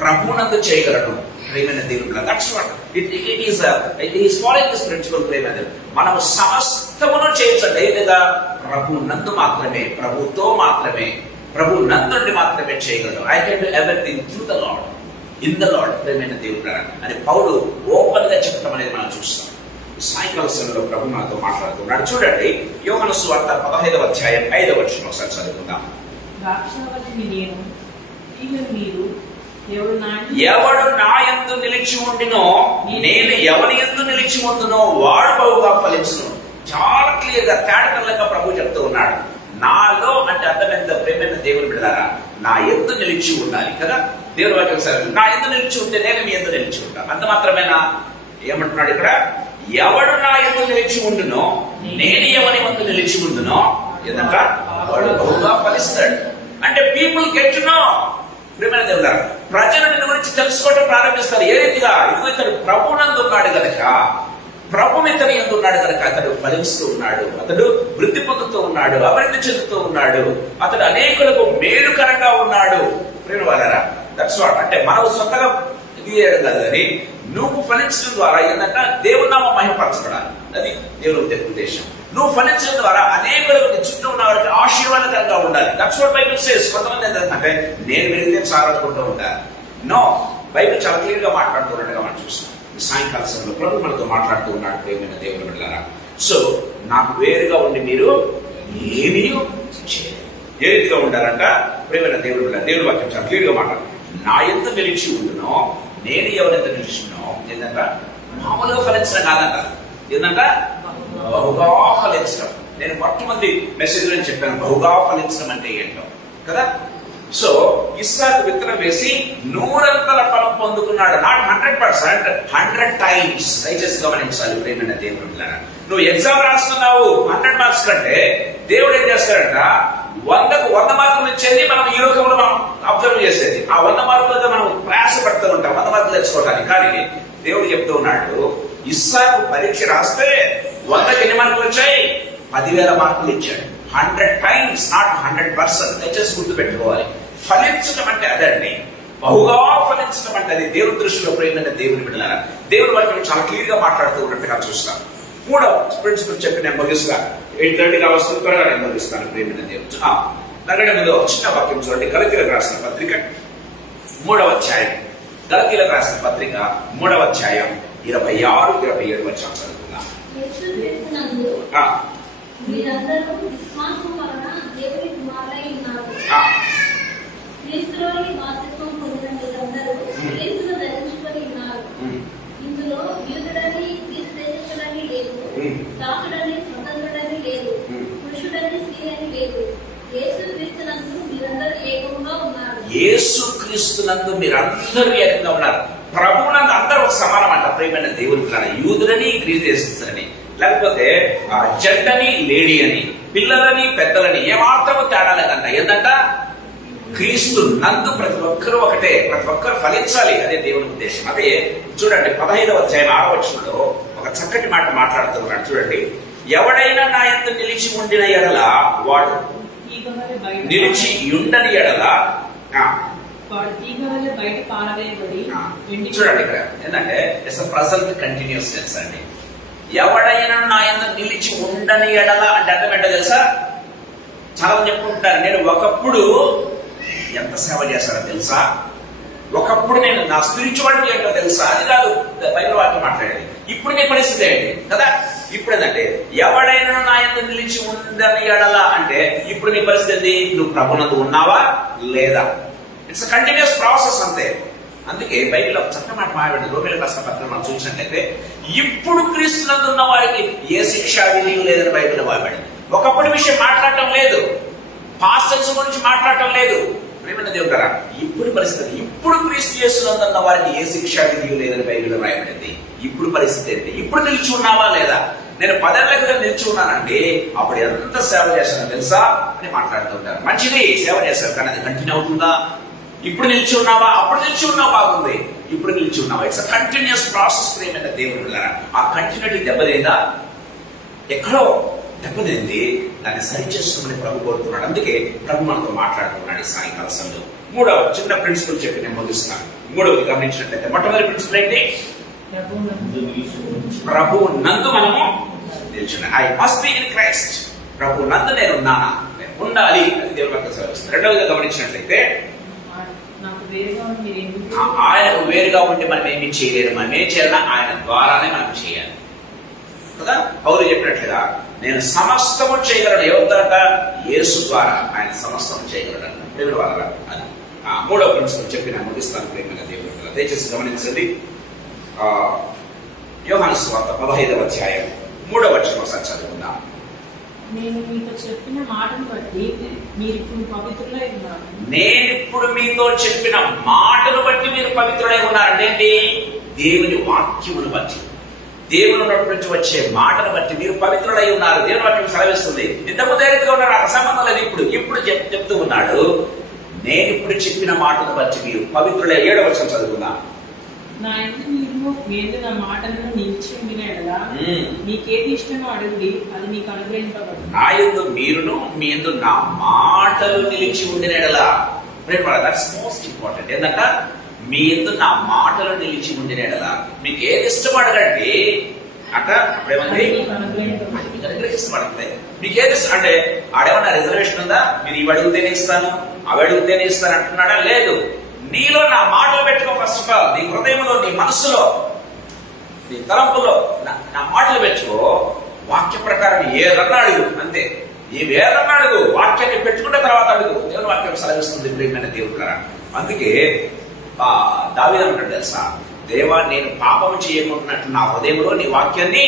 ప్రభునందు చేయగలను. ప్రేమైన దేవుడు, that's what it is following this principle. ప్రేమైన మనము సమస్తమును చేయొచ్చు ఏదైనా ప్రభు నందు మాత్రమే, ప్రభుతో మాత్రమే, ప్రభు నందుండి మాత్రమే చేయగలరు. I can do everything through the lord, in the lord. ప్రేమైన దేవుడు అని పౌలు ఓపెన్ గా చెప్పడం అనేది మనం చూస్తాం. సాయంకాల సమయంలో ప్రభు మనతో మాట్లాడుతున్నాడు. చూడండి, యోహాను సువార్త 15వ అధ్యాయం 5వ వచనం ఒకసారి చదువుకుందాం. ఎవడు నా యందు నిలిచి ఉండినో, నేను ఎవరి యందు నిలిచి ఉండునో వాడు బహుగా ఫలించును. చాలా క్లియర్ గా తేటగా ప్రభు చెప్తూ ఉన్నాడు. నాలో అంటే అర్థమైంత ప్రేమైన దేవుని బిడ్డలారా, నా యందు నిలిచి ఉండాలి కదా. దేవుని వాక్యం సరే, నా యందు నిలిచి ఉంటే నేను మీ యందు నిలిచి ఉంటాను. అంత మాత్రమేనా? ఏమంటున్నాడు ఇక్కడ, ఎవడు నా యందు నిలిచి ఉండునో, నేను ఎవరి యందు నిలిచి ఉండునో ఎందుక వాడు బహుగా ఫలిస్తాడు. అంటే పీపుల్ గెట్ టు నో. ప్రేమైన దేవుడా, ప్రజలు నిన్ను గురించి తెలుసుకోవడం ప్రారంభిస్తారు. ఏ రీతిగా, ఇదిగో ఇతడు ప్రభునందు ఉన్నాడు కనుక, ప్రభు ఇతని యందు ఉన్నాడు కనుక అతడు ఫలిస్తూ ఉన్నాడు, అతడు వృద్ధి పొందుతూ ఉన్నాడు, అభివృద్ధి చెందుతూ ఉన్నాడు, అతడు అనేకులకు మేలుకరంగా ఉన్నాడు. ప్రేమ వాళ్ళారా, దట్స్ వాట్. అంటే మనకు సొంతగా ఇది చేయడం కాదు, కానీ నువ్వు ఫలించడం ద్వారా ఏంటంటే దేవుని నామం మహిమపరచబడాలి. అది దేవుని ఉద్దేశం. నువ్వు ఫలించడం ద్వారా అనేకులకు నీ చుట్టూ ఉన్న వారికి ఆశీర్వాదకరంగా ఉండాలి. That's what Bible says. కొంతమంది ఏంటంటే నేను పెరిగితే చాలా అనుకుంటూ ఉంటారు. నో, బైబిల్ చాలా క్లియర్ గా మాట్లాడుతున్నట్టుగా మనం చూస్తాం. సాయంకాల సమయంలో ప్రభు మనతో మాట్లాడుతూ ఉన్నాడు. ప్రేమైన దేవుని బిడ్డలారా, సో నాకు వేరుగా ఉండి మీరు ఏమీ చేయలేరు. ఏ రీతిగా ఉండాలంట ప్రేమైన దేవుని బిడ్డ, దేవుని వాక్యం చాలా క్లియర్ గా మాట్లాడు. నా ఎంత నిలిచి ఉండునో, నేను ఎవరెంత నిలిచినో, ఏంటంట మామూలుగా ఫలించడం కాదంట, ఏంటంట బహుగా ఫలించడం. నేను మొట్టమొదటి మెసేజ్ లో చెప్పాను బహుగా ఫలించడం అంటే ఏంటో కదా. సో ఇస్సాకు విత్తనం వేసి 100 ఫలం పొందుకున్నాడు. Not 100%, 100 times. దయచేసి గమనించాలి ప్రేమైన దేవుని బిడ్డలారా. నువ్వు ఎగ్జామ్ రాస్తున్నావు 100 మార్క్స్ కంటే, దేవుడు ఏం చేస్తాడంట 100కు 100 మార్కులు ఇచ్చేది మనం ఈ లోకంలో మనం అబ్జర్వ్ చేసేది. ఆ 100 మార్కులతో మనం ప్రయాస పడుతూ ఉంటాం 100 మార్కులు తెచ్చుకోవడానికి. కానీ దేవుడు చెప్తూ ఉన్నాడు, ఇస్సాకు పరీక్ష రాస్తే 100కి ఎన్ని మార్కులు వచ్చాయి? 10,000 మార్కులు ఇచ్చాడు. 100 times, నాట్ 100%. దయచేసి గుర్తు పెట్టుకోవాలి. ఫలించడం అంటే అదండి, బహుగా ఫలించడం అంటే అది దేవుని దృష్టిలో ప్రేమైన దేవుని బిడ్డలారా. దేవుని వాక్యం చాలా క్లియర్ గా మాట్లాడుతూ ఉన్నట్టుగా చూస్తాం. 3వ ప్రిన్సిపల్ చెప్పి నేను ముగిస్తాను. 8:30 వస్తుంది, త్వరగా నేను ముగిస్తాను ప్రేమైన దేవుడు. అలాగే ముందు చిన్న వాక్యం చూడండి. గలతీయులకు రాసిన పత్రిక 3వ అధ్యాయం, గలతీయులకు రాసిన పత్రిక 3వ అధ్యాయం 26-27 వచనం చదువుకుందాం. యేసుక్రీస్తునందు ఆ, మీరందరూ విశ్వాసం వలన దేవుని కుమారులై ఉన్నారు. ఆ, క్రీస్తులోని బాప్తిస్మం పొందిన మీరందరూ క్రీస్తును ధరించుకొని ఉన్నారు. ఉమ్, ఇందులో యూదుడని క్రీస్తుడని లేదు, దాసుడని స్వతంత్రుడని లేదు, పురుషుడని స్త్రీ అని లేదు. యేసుక్రీస్తునందు మీరందరూ ఏకంగా ఉన్నారు. యేసుక్రీస్తునందు మీరందరూ ఏకంగా ఉన్నారు. ప్రభువునందు అందరూ ఒక సమానం అంట. ప్రియమైన దేవుని పిల్లలు, యూదులని గ్రీకులని, లేకపోతే జంటని లేడీ అని, పిల్లలని పెద్దలని ఏమాత్రము తేడా లేదంట. ఏంటంట? క్రీస్తు నందు ప్రతి ఒక్కరూ ఒకటే, ప్రతి ఒక్కరు ఫలించాలి. అదే దేవుని ఉద్దేశం. అదే చూడండి 15వ అధ్యాయం 6వ వచనంలో ఒక చక్కటి మాట మాట్లాడుతున్నాడు. చూడండి, ఎవడైనా నా యందు నిలిచి ఉండిన ఎడల వాడు తీగ వలె బయట నిలిచి ఉండని ఎడల వాడు తీగ వలె బయట పారవేయబడి ఎండి చూడండి ఇక్కడ ఏంటంటే ఇట్స్ ప్రజెంట్ కంటిన్యూస్ టెన్స్ అండి. ఎవడైనా నా యందు నిలిచి ఉండని ఎడల అంటే అర్థం ఏంటో తెలుసా? చాలా మంది చెప్పుకుంటారు, నేను ఒకప్పుడు ఎంత సేవ చేశానో తెలుసా, ఒకప్పుడు నేను నా స్పిరిచువాలిటీ ఏంటో తెలుసా. అది కాదు బైబిల్ వాక్యం మాట్లాడేది. ఇప్పుడు నీ పరిస్థితి ఏంటి కదా? ఇప్పుడు ఏంటంటే ఎవడైనా నా యందు నిలిచి ఉండని ఎడల అంటే ఇప్పుడు నీ పరిస్థితి ఏంటి? నువ్వు ప్రభునందు ఉన్నావా లేదా? ఇట్స్ కంటిన్యూస్ ప్రాసెస్ అంతే. అందుకే బైబిల్ ఒక చక్కటి మాట మాట్లాడింది. రోమిలకు రాసిన పత్రం మనం చూసినట్లయితే ఇప్పుడు క్రీస్తునందు ఉన్న వారికి ఏ శిక్ష విధి లేదని బైబిల్ వాడబడింది. ఒకప్పుడు విషయం మాట్లాడటం లేదు, పాస్టర్స్ గురించి మాట్లాడటం లేదు. ప్రియమైన దేవుడు గారా, ఇప్పుడు పరిస్థితి, ఇప్పుడు క్రీస్తు యేసునందు ఉన్న వారికి ఏ శిక్ష విధి లేదని బైబిల్ రాయబడింది. ఇప్పుడు పరిస్థితి ఏంటి? ఇప్పుడు నిలిచి ఉన్నావా లేదా? నేను 10 ఏళ్ల క్రితం నిలిచి ఉన్నానండి, అప్పుడు ఎంత సేవ చేశానో తెలుసా అని మాట్లాడుతూ ఉంటారు. మంచిది, సేవ చేశారు, కానీ అది కంటిన్యూ అవుతుందా? ఇప్పుడు నిలిచి ఉన్నావా? అప్పుడు నిలిచి ఉన్నావు, బాగుంది. ఇప్పుడు నిలిచి ఉన్నావా? It's continuous process. ప్రియమైన దేవుడు గారా, ఆ కంటిన్యూటీ దెబ్బతిందా? ఎక్కడో దెబ్బతింది, దాన్ని సరి చేసుకోమని ప్రభు కోరుతున్నాడు. అందుకే ప్రభు మనతో మాట్లాడుతున్నాడు ఈ సాయంకాల సమయంలో. 3వ చిన్న ప్రిన్సిపల్ చెప్పి నేను ముగిస్తున్నాను. 3వది గమనించినట్లయితే మొట్టమొదటి ప్రిన్సిపల్ ఏంటి? ప్రభు నందు మనము నిల్చున్నాం. I must be in Christ. ప్రభు నందు నేను ఉన్నానా, నేను ఉండాలి అని దేవుని వాక్యం సెలవిస్తుంది. రెండవదిగా గమనించినట్లయితే నాకు వేరుగా ఉండి మీరు ఎందుకు ఆయనకు వేరుగా ఉండి మనం ఏమి చేయలేరు. మనం ఏం చేయాలన్నా ఆయన ద్వారానే మనం చేయాలి కదా. పౌలు చెప్పినట్లుగా నేను సమస్తము చేయగలను. ఎవరిదాక? యేసు ద్వారా ఆయన సమస్తము చేయగలడు. దేవుడి వాళ్ళ అది 3వ ప్రిన్సిపల్ చెప్పి నేను ముగిస్తాను. ప్రేమగా దేవుడు దయచేసి గమనించండి. యోహాను సువార్త 15వ అధ్యాయం 3వ వచనం ఒకసారి చదువుకుందాం. నేను మీతో చెప్పిన మాటను బట్టి మీరు ఇప్పుడు పవిత్రులై ఉన్నారు. నేనిప్పుడు మీతో చెప్పిన మాటను బట్టి మీరు పవిత్రులై ఉన్నారంటే ఏంటి? దేవుని వాక్యమును బట్టి, దేవుని నోటి నుంచి వచ్చే మాటను బట్టి మీరు పవిత్రులై ఉన్నారు. దేవుని వాక్యం సెలవిస్తుంది. ఇంతకుముందు ధైర్యంగా ఉన్నారు, ఆ సంబంధం లేదు. ఇప్పుడు చెప్తూ ఉన్నాడు, నేను ఇప్పుడు చెప్పిన మాటను బట్టి మీరు పవిత్రులై. 7వ వచనం చదువుకుందాం. నా యందు నా మాటలను నిలిచి ఉండిన ఎడల నీకేది ఇష్టమో అడుగుడి, అది నీకు అనుగ్రహింపబడుతుంది. నా యందు మీరును, మీ యందు నా మాటలు నిలిచి ఉండిన ఎడల. That's most important. ఏంటంట? మీ యందు నా మాటలు నిలిచి ఉండిన ఎడల మీకు ఏది ఇష్టం అడగండి అంట. అప్పుడేమంది? అనుగ్రహిస్తామంటే మీకు ఏది అంటే ఆడేమన్నా రిజర్వేషన్ ఉందా? మీరు ఇవి అడిగితేనే ఇస్తాను, అవి అడిగితేనే ఇస్తాను అంటున్నాడా? లేదు. నీలో నా మాటలు పెట్టుకో. ఫస్ట్ ఆఫ్ ఆల్ నీ హృదయంలో, నీ మనస్సులో, నీ తలంపులో నా మాటలు పెట్టుకో. వాక్య ప్రకారం ఏదన్నా అడుగు, అంతే. ఏదన్నా అడుగు, వాక్యాన్ని పెట్టుకుంటే తర్వాత అడుగు. దేవుని వాక్యం సెలవిస్తుంది. ప్రియమైన దేవుడు గారా, అందుకే దావీదు అంటాడు తెలుసా, దేవా నేను పాపం చేయకుంటున్నట్టు నా హృదయంలో నీ వాక్యాన్ని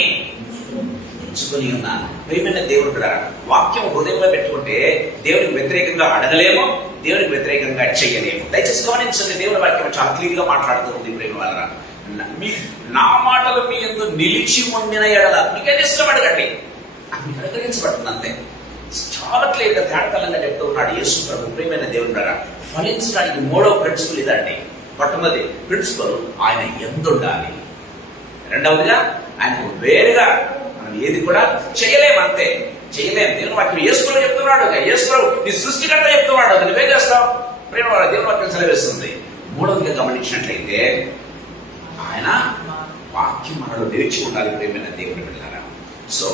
ఉంచుకొని ఉన్నాను. ప్రియమైన దేవుడు గారా, వాక్యం హృదయంలో పెట్టుకుంటే దేవునికి వ్యతిరేకంగా అడగలేము, దేవునికి వ్యతిరేకంగా చెయ్యలేము. దయచేసి గమనించండి, దేవుని వాక్యం చాలా క్లియర్ గా మాట్లాడుతూ ఉంది. ప్రేమ వల్ల నా మాటలు మీ యందు నిలిచి ఉండిన ఎడల మీకేది ఇష్టం అడగండి, అది మీకు అనుగ్రహించబడుతుంది. అంతే. చాలా క్లియర్ గా తేటతల్లంగా చెప్తూ ఉన్నాడు యేసు ప్రభు. ప్రియమైన దేవుని ద్వారా ఫలించడానికి 3వ ప్రిన్సిపల్ ఇదండి. మొట్టమొదటి ప్రిన్సిపల్ ఆయన ఎందుండాలి. రెండవదిగా ఆయనకు వేరుగా మనం ఏది కూడా చేయలేము, అంతే. చేయలేము. దేవుని వాక్యం యేసులో చెప్తున్నాడు. యేసు నీ సృష్టికర్త చెప్తున్నాడు, అది నువ్వే చేస్తావు. ప్రేమ వాళ్ళ దేవుని వాక్యం సెలవిస్తుంది. 3వదిగా గమనించినట్లయితే ఆయన వాక్యం మనలో నిలిచి ఉండాలి. ప్రేమైన దేవుని బిడ్డలారా, సో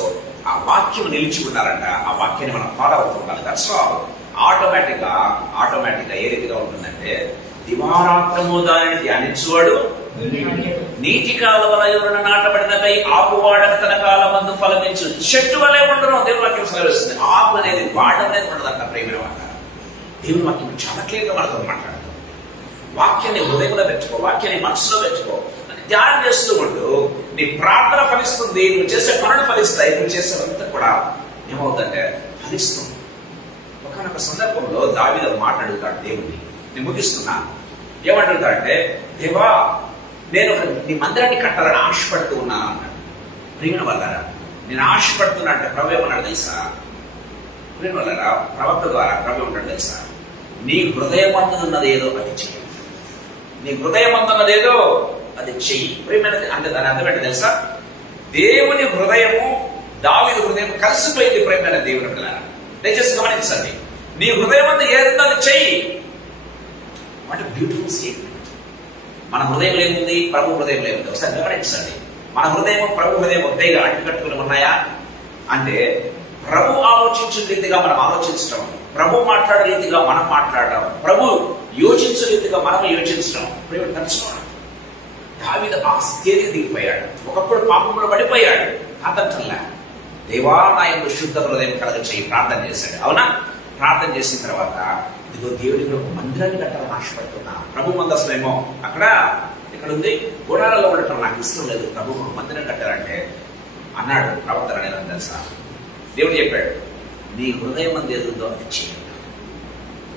ఆ వాక్యం నిలిచి ఉండాలంట. ఆ వాక్యాన్ని మనం ఫాలో అవుతూ ఉండాలి. That's all. ఆటోమేటిక్ గా ఏ రీతిగా ఉంటుందంటే దివారాత్రము దానిని ధ్యానించువాడు నీటి కాలువల ఎవరైనా నాటబడినకై ఆకు వాడక తన కాలమందు ఫలమించు చెట్టు వలె ఉండడం దేవుని వాక్యం సెలవిస్తుంది. ఆకు అనేది వాడడం అనేది ఉండదంట. ప్రేమైన వాట దేవుని వాక్యం చాలా క్లియర్గా మనతో మాట్లాడతాం. వాక్యాన్ని హృదయంలో పెట్టుకో, వాక్యాన్ని మనసులో పెట్టుకో, ధ్యానం చేస్తూ ఉంటూ నీ ప్రార్థన ఫలిస్తుంది, నువ్వు చేసే పనులు ఫలిస్తాయి, నువ్వు చేసేదంతా కూడా ఏమవుతుందంటే ఫలిస్తుంది. ఒకనొక సందర్భంలో దావీదు మాట్లాడుతాడు దేవుడిని. నేను ముగిస్తున్నా. ఏమంటాడంటే, దేవా నేను నీ మందిరాన్ని కట్టాలని ఆశపడుతూ ఉన్నాను అన్నాడు. ప్రేమ వల్లరా నేను ఆశపడుతున్నా అంటే ప్రభు ఏమన్నాడు తెలుసా? ప్రేమ వల్లరా ప్రవక్త ద్వారా ప్రభు ఏమంటాడు తెలుసా? నీ హృదయమందున్నది ఏదో అది చెయ్యి. నీ హృదయమందున్నదేదో అది చెయ్యి. ప్రేమైనది అంటే దాని అర్థం ఏంటో తెలుసా? దేవుని హృదయము దావీదు హృదయం కలిసిపోయింది. ప్రేమైన దేవుని పిల్లరా దయచేసి గమనించండి. నీ హృదయం అంతా ఏదో అది చెయ్యి. What beautiful statement. మన హృదయంలో ఏముంది? ప్రభు హృదయంలో ఏముంది? ఒకసారి గమనించండి. మన హృదయం ప్రభు హృదయం ఒకటేగా అంటుకట్టుకుని ఉన్నాయా అంటే, ప్రభు ఆలోచించిన రీతిగా మనం ఆలోచించడం, ప్రభు మాట్లాడే రీతిగా మనం మాట్లాడడం, ప్రభు యోచించే రీతిగా మనం యోచించడం, ప్రేమ తలుచుకోవడం. దావీదు ఆ స్థితికి దిగిపోయాడు. ఒకప్పుడు పాపంలో పడిపోయాడు. అతట్లా దేవా నా యందు శుద్ధ హృదయం కలగ చేయి ప్రార్థన చేశాడు. అవునా? ప్రార్థన చేసిన తర్వాత ఇదిగో దేవుడికి ఒక మందిరాన్ని కట్టాలని ఆశపడుతున్నా. ప్రభు మందస్సులేమో అక్కడ ఇక్కడ ఉంది, గుడాలలో ఉండటం నాకు ఇష్టం లేదు, ప్రభు మందిరం కట్టాలంటే అన్నాడు ప్రవక్త అనేది తెలుసా? దేవుడు చెప్పాడు, నీ హృదయం మంది ఏదుందో అది చేయండి.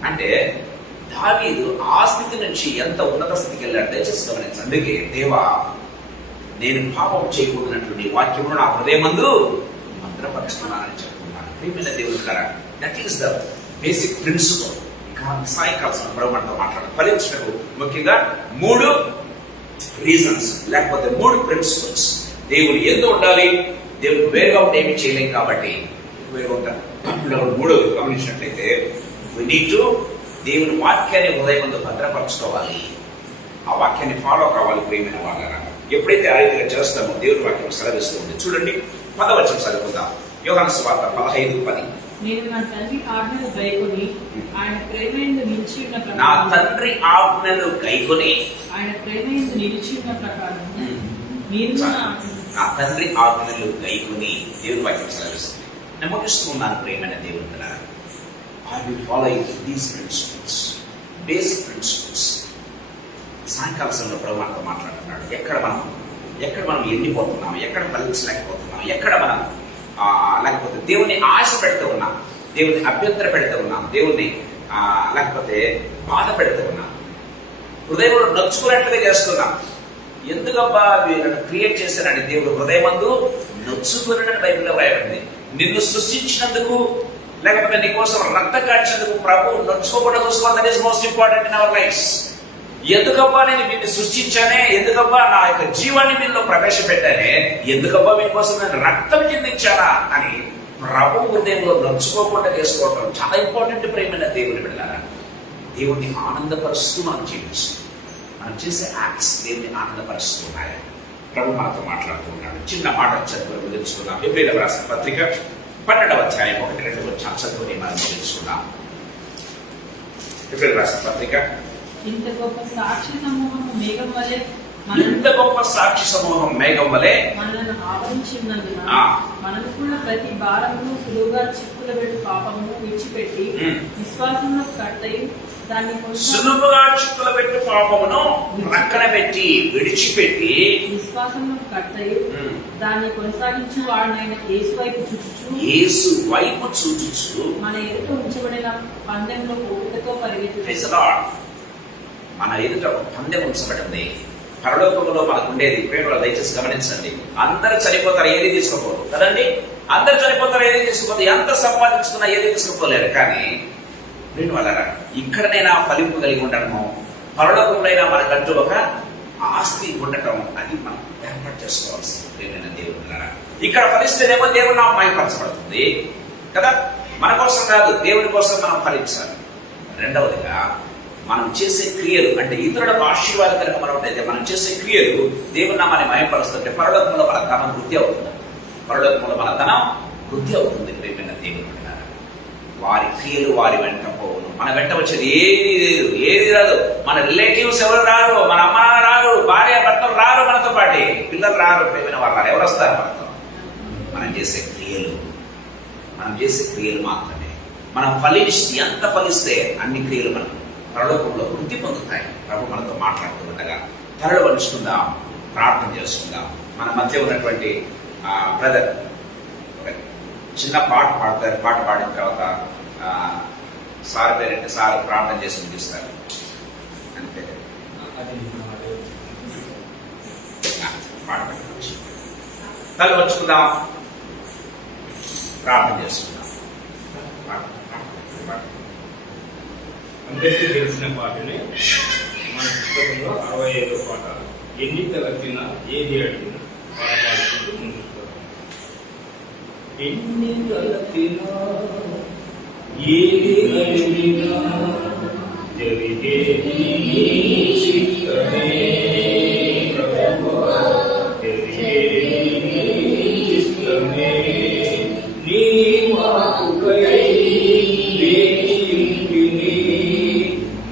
అంటే దావీదు ఆ స్థితి నుంచి ఎంత ఉన్నత స్థితికి వెళ్ళాడు దయచేసి గమనించండి. అందుకే దేవా నేను పాపం చేయకూడనట్లు నీ వాక్యమును నా హృదయమందు భద్రపరుచుకున్నానని చెప్తున్నాను. ప్రియమైన దేవుడు కదా, that is the basic principle. సాయంకాలం బ్రహ్మతో మాట్లాడాలి. ఫలించడానికి ముఖ్యంగా 3 రీజన్స్ లేకపోతే 3 ప్రిన్సిపల్స్. దేవుడు ఎందు ఉండాలి, దేవుడికి వేరుగా ఉంటే ఏమి చేయలేం కాబట్టి వేరుగా ఉంటారు. 3 గమనించినట్లయితే we need to దేవుని వాక్యాన్ని హృదయం ముందు భద్రపరచుకోవాలి. ఆ వాక్యాన్ని ఫాలో కావాలి. ప్రియమైన వాళ్ళ ఎప్పుడైతే ఆ రీతిగా చేస్తామో దేవుని వాక్యం సెలవిస్తూ ఉంది. చూడండి 10వ వచనం చదువుకుందాం. యోహాను సువార్త 15:10. నేను నా తండ్రి ఆజ్ఞలు గైకొని ఆయన ప్రేమయందు నిలిచి ఉన్న నా ప్రకారం తండ్రి ఆజ్ఞలు గైకొని ఆయన ప్రేమయందు నిలిచి ఉన్న ప్రకారం మీరు నా తండ్రి ఆజ్ఞలు గైకొని దేవుని వాక్యం సెలవిస్తుంది. నేను ముగిస్తున్నాను. ప్రేమైన దేవుని are we following these principles, basic principles. సాయంకాల సమయంలో ప్రభు మనతో మాట్లాడుతున్నాడు. ఎక్కడ మనం ఎండిపోతున్నాం, ఎక్కడ ఫలించలేకపోతున్నాం, ఎక్కడ మనం లేకపోతే దేవుణ్ణి ఆశ పెడుతూ ఉన్నాం, దేవుణ్ణి అభ్యంతర పెడుతూ ఉన్నాం, దేవుణ్ణి లేకపోతే బాధ పెడుతూ ఉన్నాం, హృదయంలో నొచ్చుకున్నట్లుగా చేస్తున్నాం. ఎందుకబ్బా వీళ్ళని క్రియేట్ చేశారని దేవుడు హృదయమందు నొచ్చుకున్నట్టు బైబిల్లో రాయబడింది. నిన్ను సృష్టించినందుకు లేకపోతే నీ కోసం రక్త కాల్చేందుకు ప్రభు నొచ్చుకోకుండా చూసుకోవాలి. That is most important in our lives. ఎందుకబ్బా నేను వీటిని సృష్టించానే, ఎందుకబ్బా నా యొక్క జీవాన్ని వీళ్ళు ప్రవేశపెట్టానే, ఎందుకబ్బా వీటికోసం నేను రక్తం చెందించానా అని ప్రభు హృదయంలో నొచ్చుకోకుండా చేసుకోవటం చాలా ఇంపార్టెంట్. ప్రేమైన దేవుని బిడ్డలారా, దేవుడిని ఆనందపరుస్తూ మనం జీవించాలి. మనం చేసే యాక్ట్స్ దేవుని ఆనందపరుస్తున్నాయి. ప్రభు మనతో మాట్లాడుతున్నాడు. చిన్న మాట చదువు తెలుసుకుందాం. హెబ్రీయులకు రాసిన పత్రిక 12వ అధ్యాయం 1-2 చదువుని మనం తెలుసుకుందాం. హెబ్రీయులకు రాసిన పత్రిక. ఇంత గొప్ప సాక్షి సమూహం మేఘం వలె మనలను ఆవరించి ఉన్నందున మనకు కూడా ప్రతి భారమును సులువుగా చిక్కులబెట్టు పాపమును విడిచిపెట్టి విశ్వాసంలో కట్టయి దాన్ని సులువుగా చిక్కులబెట్టు పాపమును ప్రక్కన పెట్టి విడిచిపెట్టి విశ్వాసంలో కట్టయి దాన్ని కొనసాగించు వాడినైన యేసు వైపు చూచుచు మన ఎదుట ఉంచబడిన పందెంలో ఓపికతో పరిగెత్తు. మన ఎదుట పందెం ఉంచబడింది. పరలోకంలో మనకు ఉండేది. ప్రేమలో దయచేసి గమనించండి. అందరు చనిపోతారు, ఏది తీసుకోపోరు కదండి. అందరు చనిపోతారు, ఏది తీసుకోపోతే ఎంత సంపాదించుకున్నా ఏది తీసుకోపోలేరు. కానీ నేను వల్ల ఇక్కడనైనా ఫలింపు కలిగి ఉండటము, పరలోకంలో మనకంటూ ఒక ఆస్తి ఉండటం, అది మనం ఏర్పాటు చేసుకోవాల్సింది. ప్రేమైన దేవుడు ఇక్కడ ఫలిస్తేనేమో దేవుడు నా మహిమపరచబడుతుంది కదా. మన కోసం కాదు, దేవుని కోసం మనం ఫలించాలి. రెండవదిగా మనం చేసే క్రియలు అంటే ఇతరులకు ఆశీర్వాదకరంగా మనం ఉంటే మనం చేసే క్రియలు దేవుని నామాన్ని మహిమపరుస్తుంటే పరలోకంలో మన ధనం వృద్ధి అవుతుంది. పరలోకంలో మన ధనం వృద్ధి అవుతుంది. ప్రేమైన దేవుని వారి క్రియలు వారి వెంట పోవును. మన వెంట వచ్చేది ఏది రాదు. మన రిలేటివ్స్ ఎవరు రారు, మన అమ్మ నాన్న రారు, భార్య భర్త రావాలి, పిల్లలు రారు. ప్రేమైన వాళ్ళు ఎవరు వస్తారు? మనతో మనం చేసే క్రియలు మాత్రమే. మనం ఎంత ఫలిస్తే అన్ని క్రియలు మనం పరలోకంలో వృద్ధి పొందుతాయి. ప్రభు మనతో మాట్లాడుతుండగా తరలు పంచుకుందాం, ప్రార్థన చేసుకుందాం. మన మధ్య ఉన్నటువంటి బ్రదర్ చిన్న పాట పాడతారు. పాట పాడిన తర్వాత సార్ పేరంటే సార్ ప్రార్థన చేసి ముగిస్తారు. అంతే. పాట పెట్టవచ్చు. తల వచ్చుకుందాం, ప్రార్థన చేసుకుందాం. అందరికీ తెలిసిన పాటనే మన పుస్తకంలో 65వ పాట. ఎన్ని తలచినా ఏది అడిగినా పాట పాడుకుంటూ ముందుకు పోతాం. ఎన్ని తలచినా ఏది అడిగినా జరిగేది నీ చిత్తమే ప్రభువా, జరిగేది నీ చిత్తమే. నీ వాక్కుకై వేచింటిని,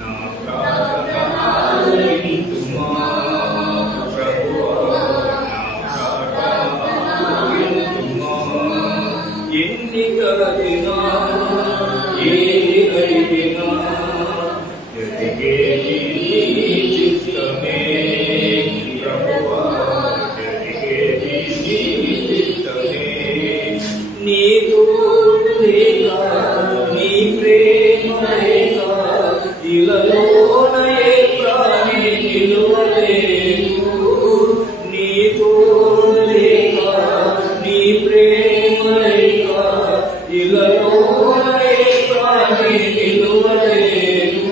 నా ప్రార్థన ఆలకించుమా ప్రభువా, నా ప్రార్థన ఆలకించుమా. ఎన్ని గలచినా ఏది అడిగినా జరిగేది నీ చిత్తమే ప్రభువా, జరిగేది నీ చిత్తమే. నీ తోడు లేక, నీ ప్రేమ లేక, ఇలలోన ఏ ప్రాణి నిలువలేదు. నీ తోడు లేక, నీ ప్రేమ లేక, ఇలలోన ఏ ప్రాణి నిలువలేదు.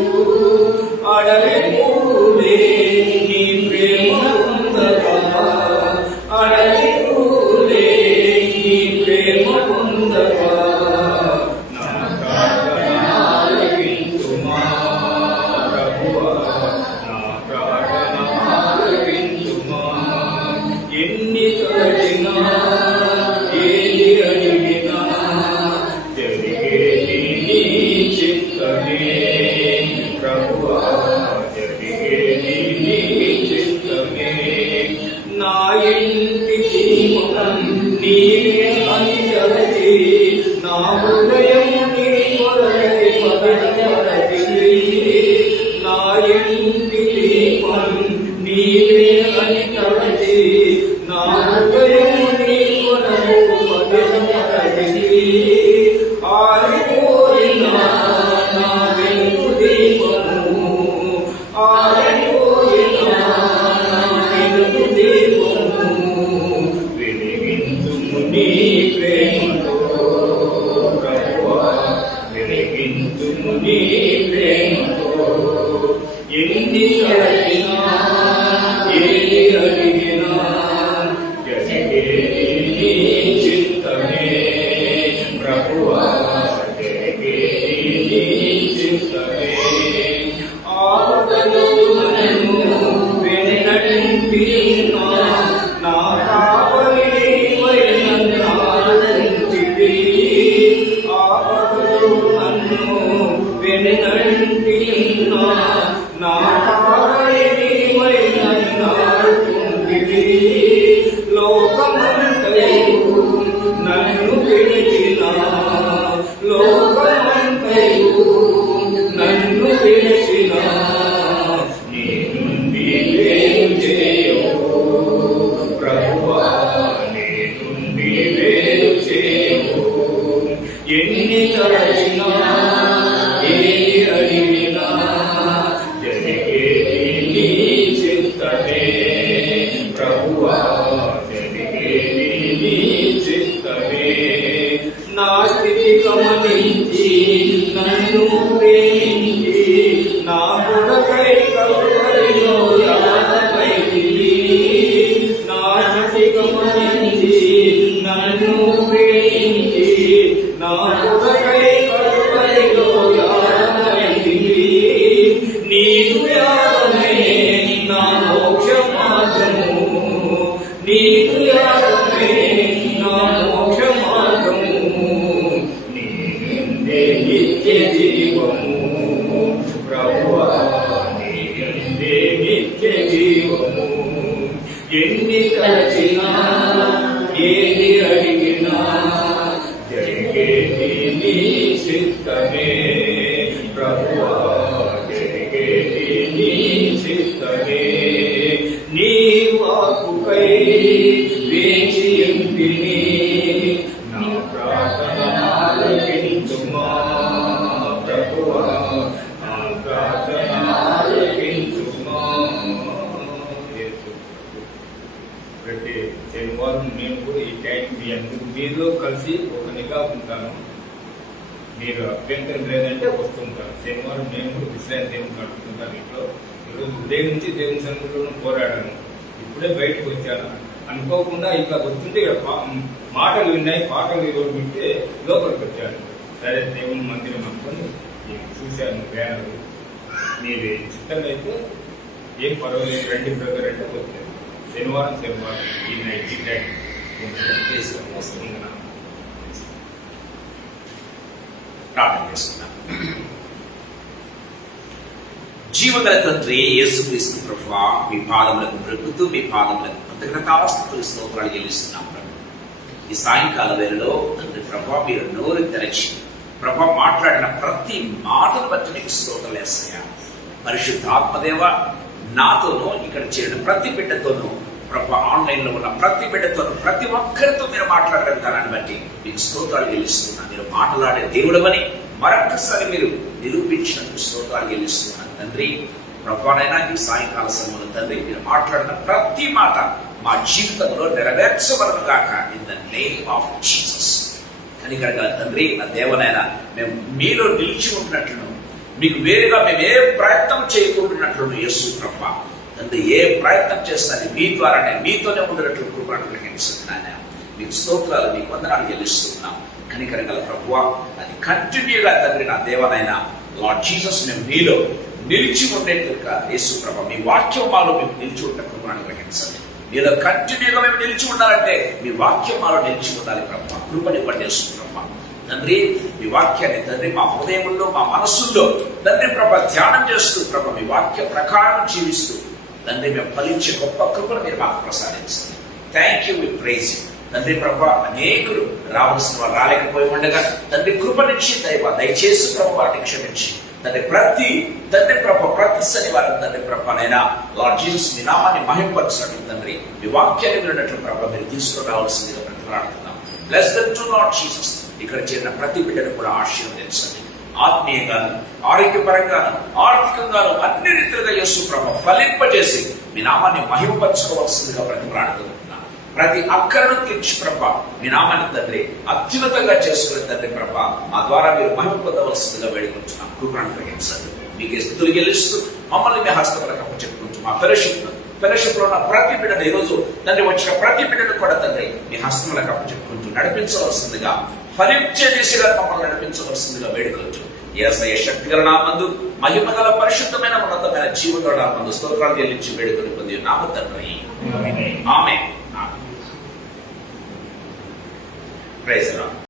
అడవి పూలే నీ ప్రేమ పొందగా, అడవి పూలే నీ ప్రేమ పొందగా, నా ప్రార్థన ఆలకించుమా ప్రభువా, నా ప్రార్థన ఆలకించుమా. ఎన్ని తలచినా ఏది అడిగినా జరిగేది నీ చిత్తమే ప్రభువా, జరిగేది నీ చిత్తమే. నా ఇంటి దీపం నీవే అని జగతి, నా హృదయం నీ కొరకై పదపరచితి. నా ఇంటి దీపం నీవే అని జగతి, నా హృదయం నీ కొరకై పదపరచితి. ఆరిపోయిన నా వెలుగు దీపము, ఆరిపోయిన నా వెలుగు దీపము, వెలిగించుము నీ ప్రేమతో ప్రభువా, వెలిగించుము నీ ప్రేమతో. ఎన్ని అడిగినా ఏది అడిగినా జరిగేది నీ చిత్తమే ప్రభువా, జరిగేది నీ చిత్తమే. ఆపదలో నన్ను వెన్నట్టియున్నా, నా కాపరి నీవై నన్ను ఆదరించితివి. ఆపదలో నన్ను వెన్నట్టియున్నా, నా కాపరి నీవై నన్ను ఆదరించితివి. లోకమంతయు నన్ను విడిచినా, లోకమంతయు నన్ను విడిచినా, నీ నుండి వేరు చేయవు ప్రభువా, నీ నుండి వేరు చేయవు. ఎన్ని తలచినా ఏది అడిగినా జరిగేది నీ చిత్తమే ప్రభువా, జరిగేది నీ చిత్తమే. నా స్థితి గమనించి నన్ను ప్రేమించి, నా కొరకై కలువరిలో యాగమైతివి. నా స్థితి గమనించి నన్ను ప్రేమించి, నా కొరకై కలువరిలో యాగమైతివి. నీకు యాగమే నా మోక్ష మార్గము, నీకు యాగమే నా మోక్ష మార్గము. నీ యందే నిత్య జీవము ప్రభువా, నీ యందే నిత్య జీవము. ఎన్ని తలచినా ఏది అడిగినా జరిగేది నీ చిత్తమే ప్రభువా, జరిగేది నీ చిత్తమే. నీ వాక్కుకై వేచి ఎంపిని నా ప్రార్థన ఆలకించుమా ప్రభువా, నా ప్రార్థన ఆలకించుమా. ప్రతి శనివారం నేను కూడా ఈ టైం మీ అందరూ మీలో కలిసి ఒక నిఘా ఉంటాను. మీరు అభ్యంతరం లేదంటే వస్తుంటాను. శనివారం నేను కూడా విశ్రాంతి దేవుని గడుపుతుంటాను ఇంట్లో. ఈరోజు ఉదయం నుంచి దేవుని సన్నిధిలో పోరాడాను. ఇప్పుడే బయటకు వచ్చాను. అనుకోకుండా ఇట్లా వస్తుంటే మాటలు విన్నాయి, పాటలు ఈరోజు వింటే లోపలికి వచ్చాను. సరే దేవుని మందిరం అనుకొని నేను చూశాను బ్యానర్. మీరు చిత్తమైతే ఏం పర్వాలేదు రండి బ్రదర్ అంటే వచ్చాను. శనివారం ఈ నైట్ ఈ టైం వస్తుంది. ప్రార్థన చేసుకుందాం. జీవగల తండ్రి యేసుక్రీస్తు ప్రభువా, మీ పాదములకు బ్రతుకుతూ మీ పాదములకు కృతజ్ఞతాస్తుతులు స్తోత్రాలు చెల్లిస్తున్నాం ప్రభు. ఈ సాయంకాల వేళలో తండ్రి ప్రభువా, మీరు నోరు తెరచి ప్రభువా మాట్లాడిన ప్రతి మాటను బట్టి మీకు స్తోత్రాలు వేస్తాయా. పరిశుద్ధాత్మదేవ, నాతోనూ ఇక్కడ చేరిన ప్రతి బిడ్డతోనూ ప్రభువా, ఆన్లైన్ లో ఉన్న ప్రతి బిడ్డతోనూ ప్రతి ఒక్కరితో మీరు మాట్లాడగలుగుతారని బట్టి మీకు స్తోత్రాలు చెల్లిస్తున్నా. మీరు మాట్లాడే దేవుడవని మరొక్కసారి మీరు నిరూపించినందుకు స్తోత్రాలు చెల్లిస్తున్నాను తండ్రి. ప్రభువానైనా ఈ సాయంకాల సమయంలో తండ్రి మీరు మాట్లాడిన ప్రతి మాట మా జీవితంలో నెరవేర్చబడను గాక in the name of Jesus. కనికరగల తండ్రి, నా దేవనైనా మేము మీలో నిలిచి ఉంటున్నట్లును, మీకు వేరుగా మేము ఏ ప్రయత్నం చేయకుంటున్నట్లు యేసు ప్రభువా తండ్రి, ఏ ప్రయత్నం చేస్తాను మీ ద్వారానే మీతోనే ఉండేటట్లు కృపను గ్రహించుతున్నాను. మీకు స్తోత్రాలు, మీకు వందనాలు చెల్లిస్తున్నాం. కనికరగల ప్రభువా, అది కంటిన్యూగా తండ్రి నా దేవనైనా లార్డ్ జీసస్ మేము మీలో నిలిచి ఉండేట్లుగా యేసు ప్రభా మీ వాక్యం మాలో మేము నిలిచి ఉండే కృపను గ్రహించండి. మీలో కంటిన్యూగా మేము నిలిచి ఉండాలంటే మీ వాక్యం మాలో నిలిచి ఉండాలి ప్రభా. కృపని పట్టేసు ప్రభా తండ్రి. మీ వాక్యాన్ని తండ్రి మా హృదయంలో మా మనస్సుల్లో తండ్రి ప్రభా ధ్యానం చేస్తూ ప్రభా మీ వాక్య ప్రకారం జీవిస్తూ తండ్రి మేము ఫలించే గొప్ప కృపను మీరు మాకు ప్రసాదించండి. Thank you, we praise you తండ్రి ప్రభా. అనేకులు రావాల్సిన వారు రాలేకపోయి ఉండగా తండ్రి కృపనిచ్చి దయచేసి ప్రభు వారిని క్షమించి తండ్రి తండ్రి ప్రభా ప్రతి శనివారం తండ్రి ప్రభానైనా లార్డ్ జీసస్ మీ నామాన్ని మహింపరచండి తండ్రి. మీ వాక్యాన్ని విన్నట్లు ప్రభా మీరు తీసుకుని రావాల్సిందిగా ప్రతిలాడుతున్నాం. Bless them to Lord Jesus. ఇక్కడ చేరిన ప్రతి బిడ్డను కూడా ఆశీర్వదించండి. ఆత్మీయంగాను, ఆరోగ్యపరంగాను, ఆర్థికంగాను అన్ని రీతిగా యేసు ప్రభా ఫలింపజేసి మీ నామాన్ని మహిమపరచుకోవాల్సిందిగా ప్రతిలాడుతున్నాం. ప్రతి అక్కరను తీర్చి ప్రభా మీ నామాన్ని తండ్రి అత్యున్నతంగా చేసుకునే తండ్రి ప్రభా మా ద్వారా మీరు మహిమ పొందవలసిందిగా వేడుకుంటున్నాం. కృపను గ్రహించండి. మీకే స్థుతులు చెల్లిస్తూ మమ్మల్ని మీ హస్తములకు అప్పచెప్పుకుంటూ మా ఫెలోషిప్ లో ఉన్న ప్రతి బిడ్డను ఈరోజు తండ్రి వచ్చిన ప్రతి బిడ్డను కూడా తండ్రి మీ హస్తములకు అప్పచెప్పుకుంటూ నడిపించవలసిందిగా ఫలించే దిశగా మమ్మల్ని నడిపించవలసిందిగా వేడుకొచ్చు. యేసయ్య శక్తిగల నామందు మహిమగల పరిశుద్ధమైన ఉన్నతమైన జీవగల నామందు స్తోత్రాలు చెల్లించి వేడుకొని పొంది నామ తండ్రి ఆమేన్. Praise the Lord.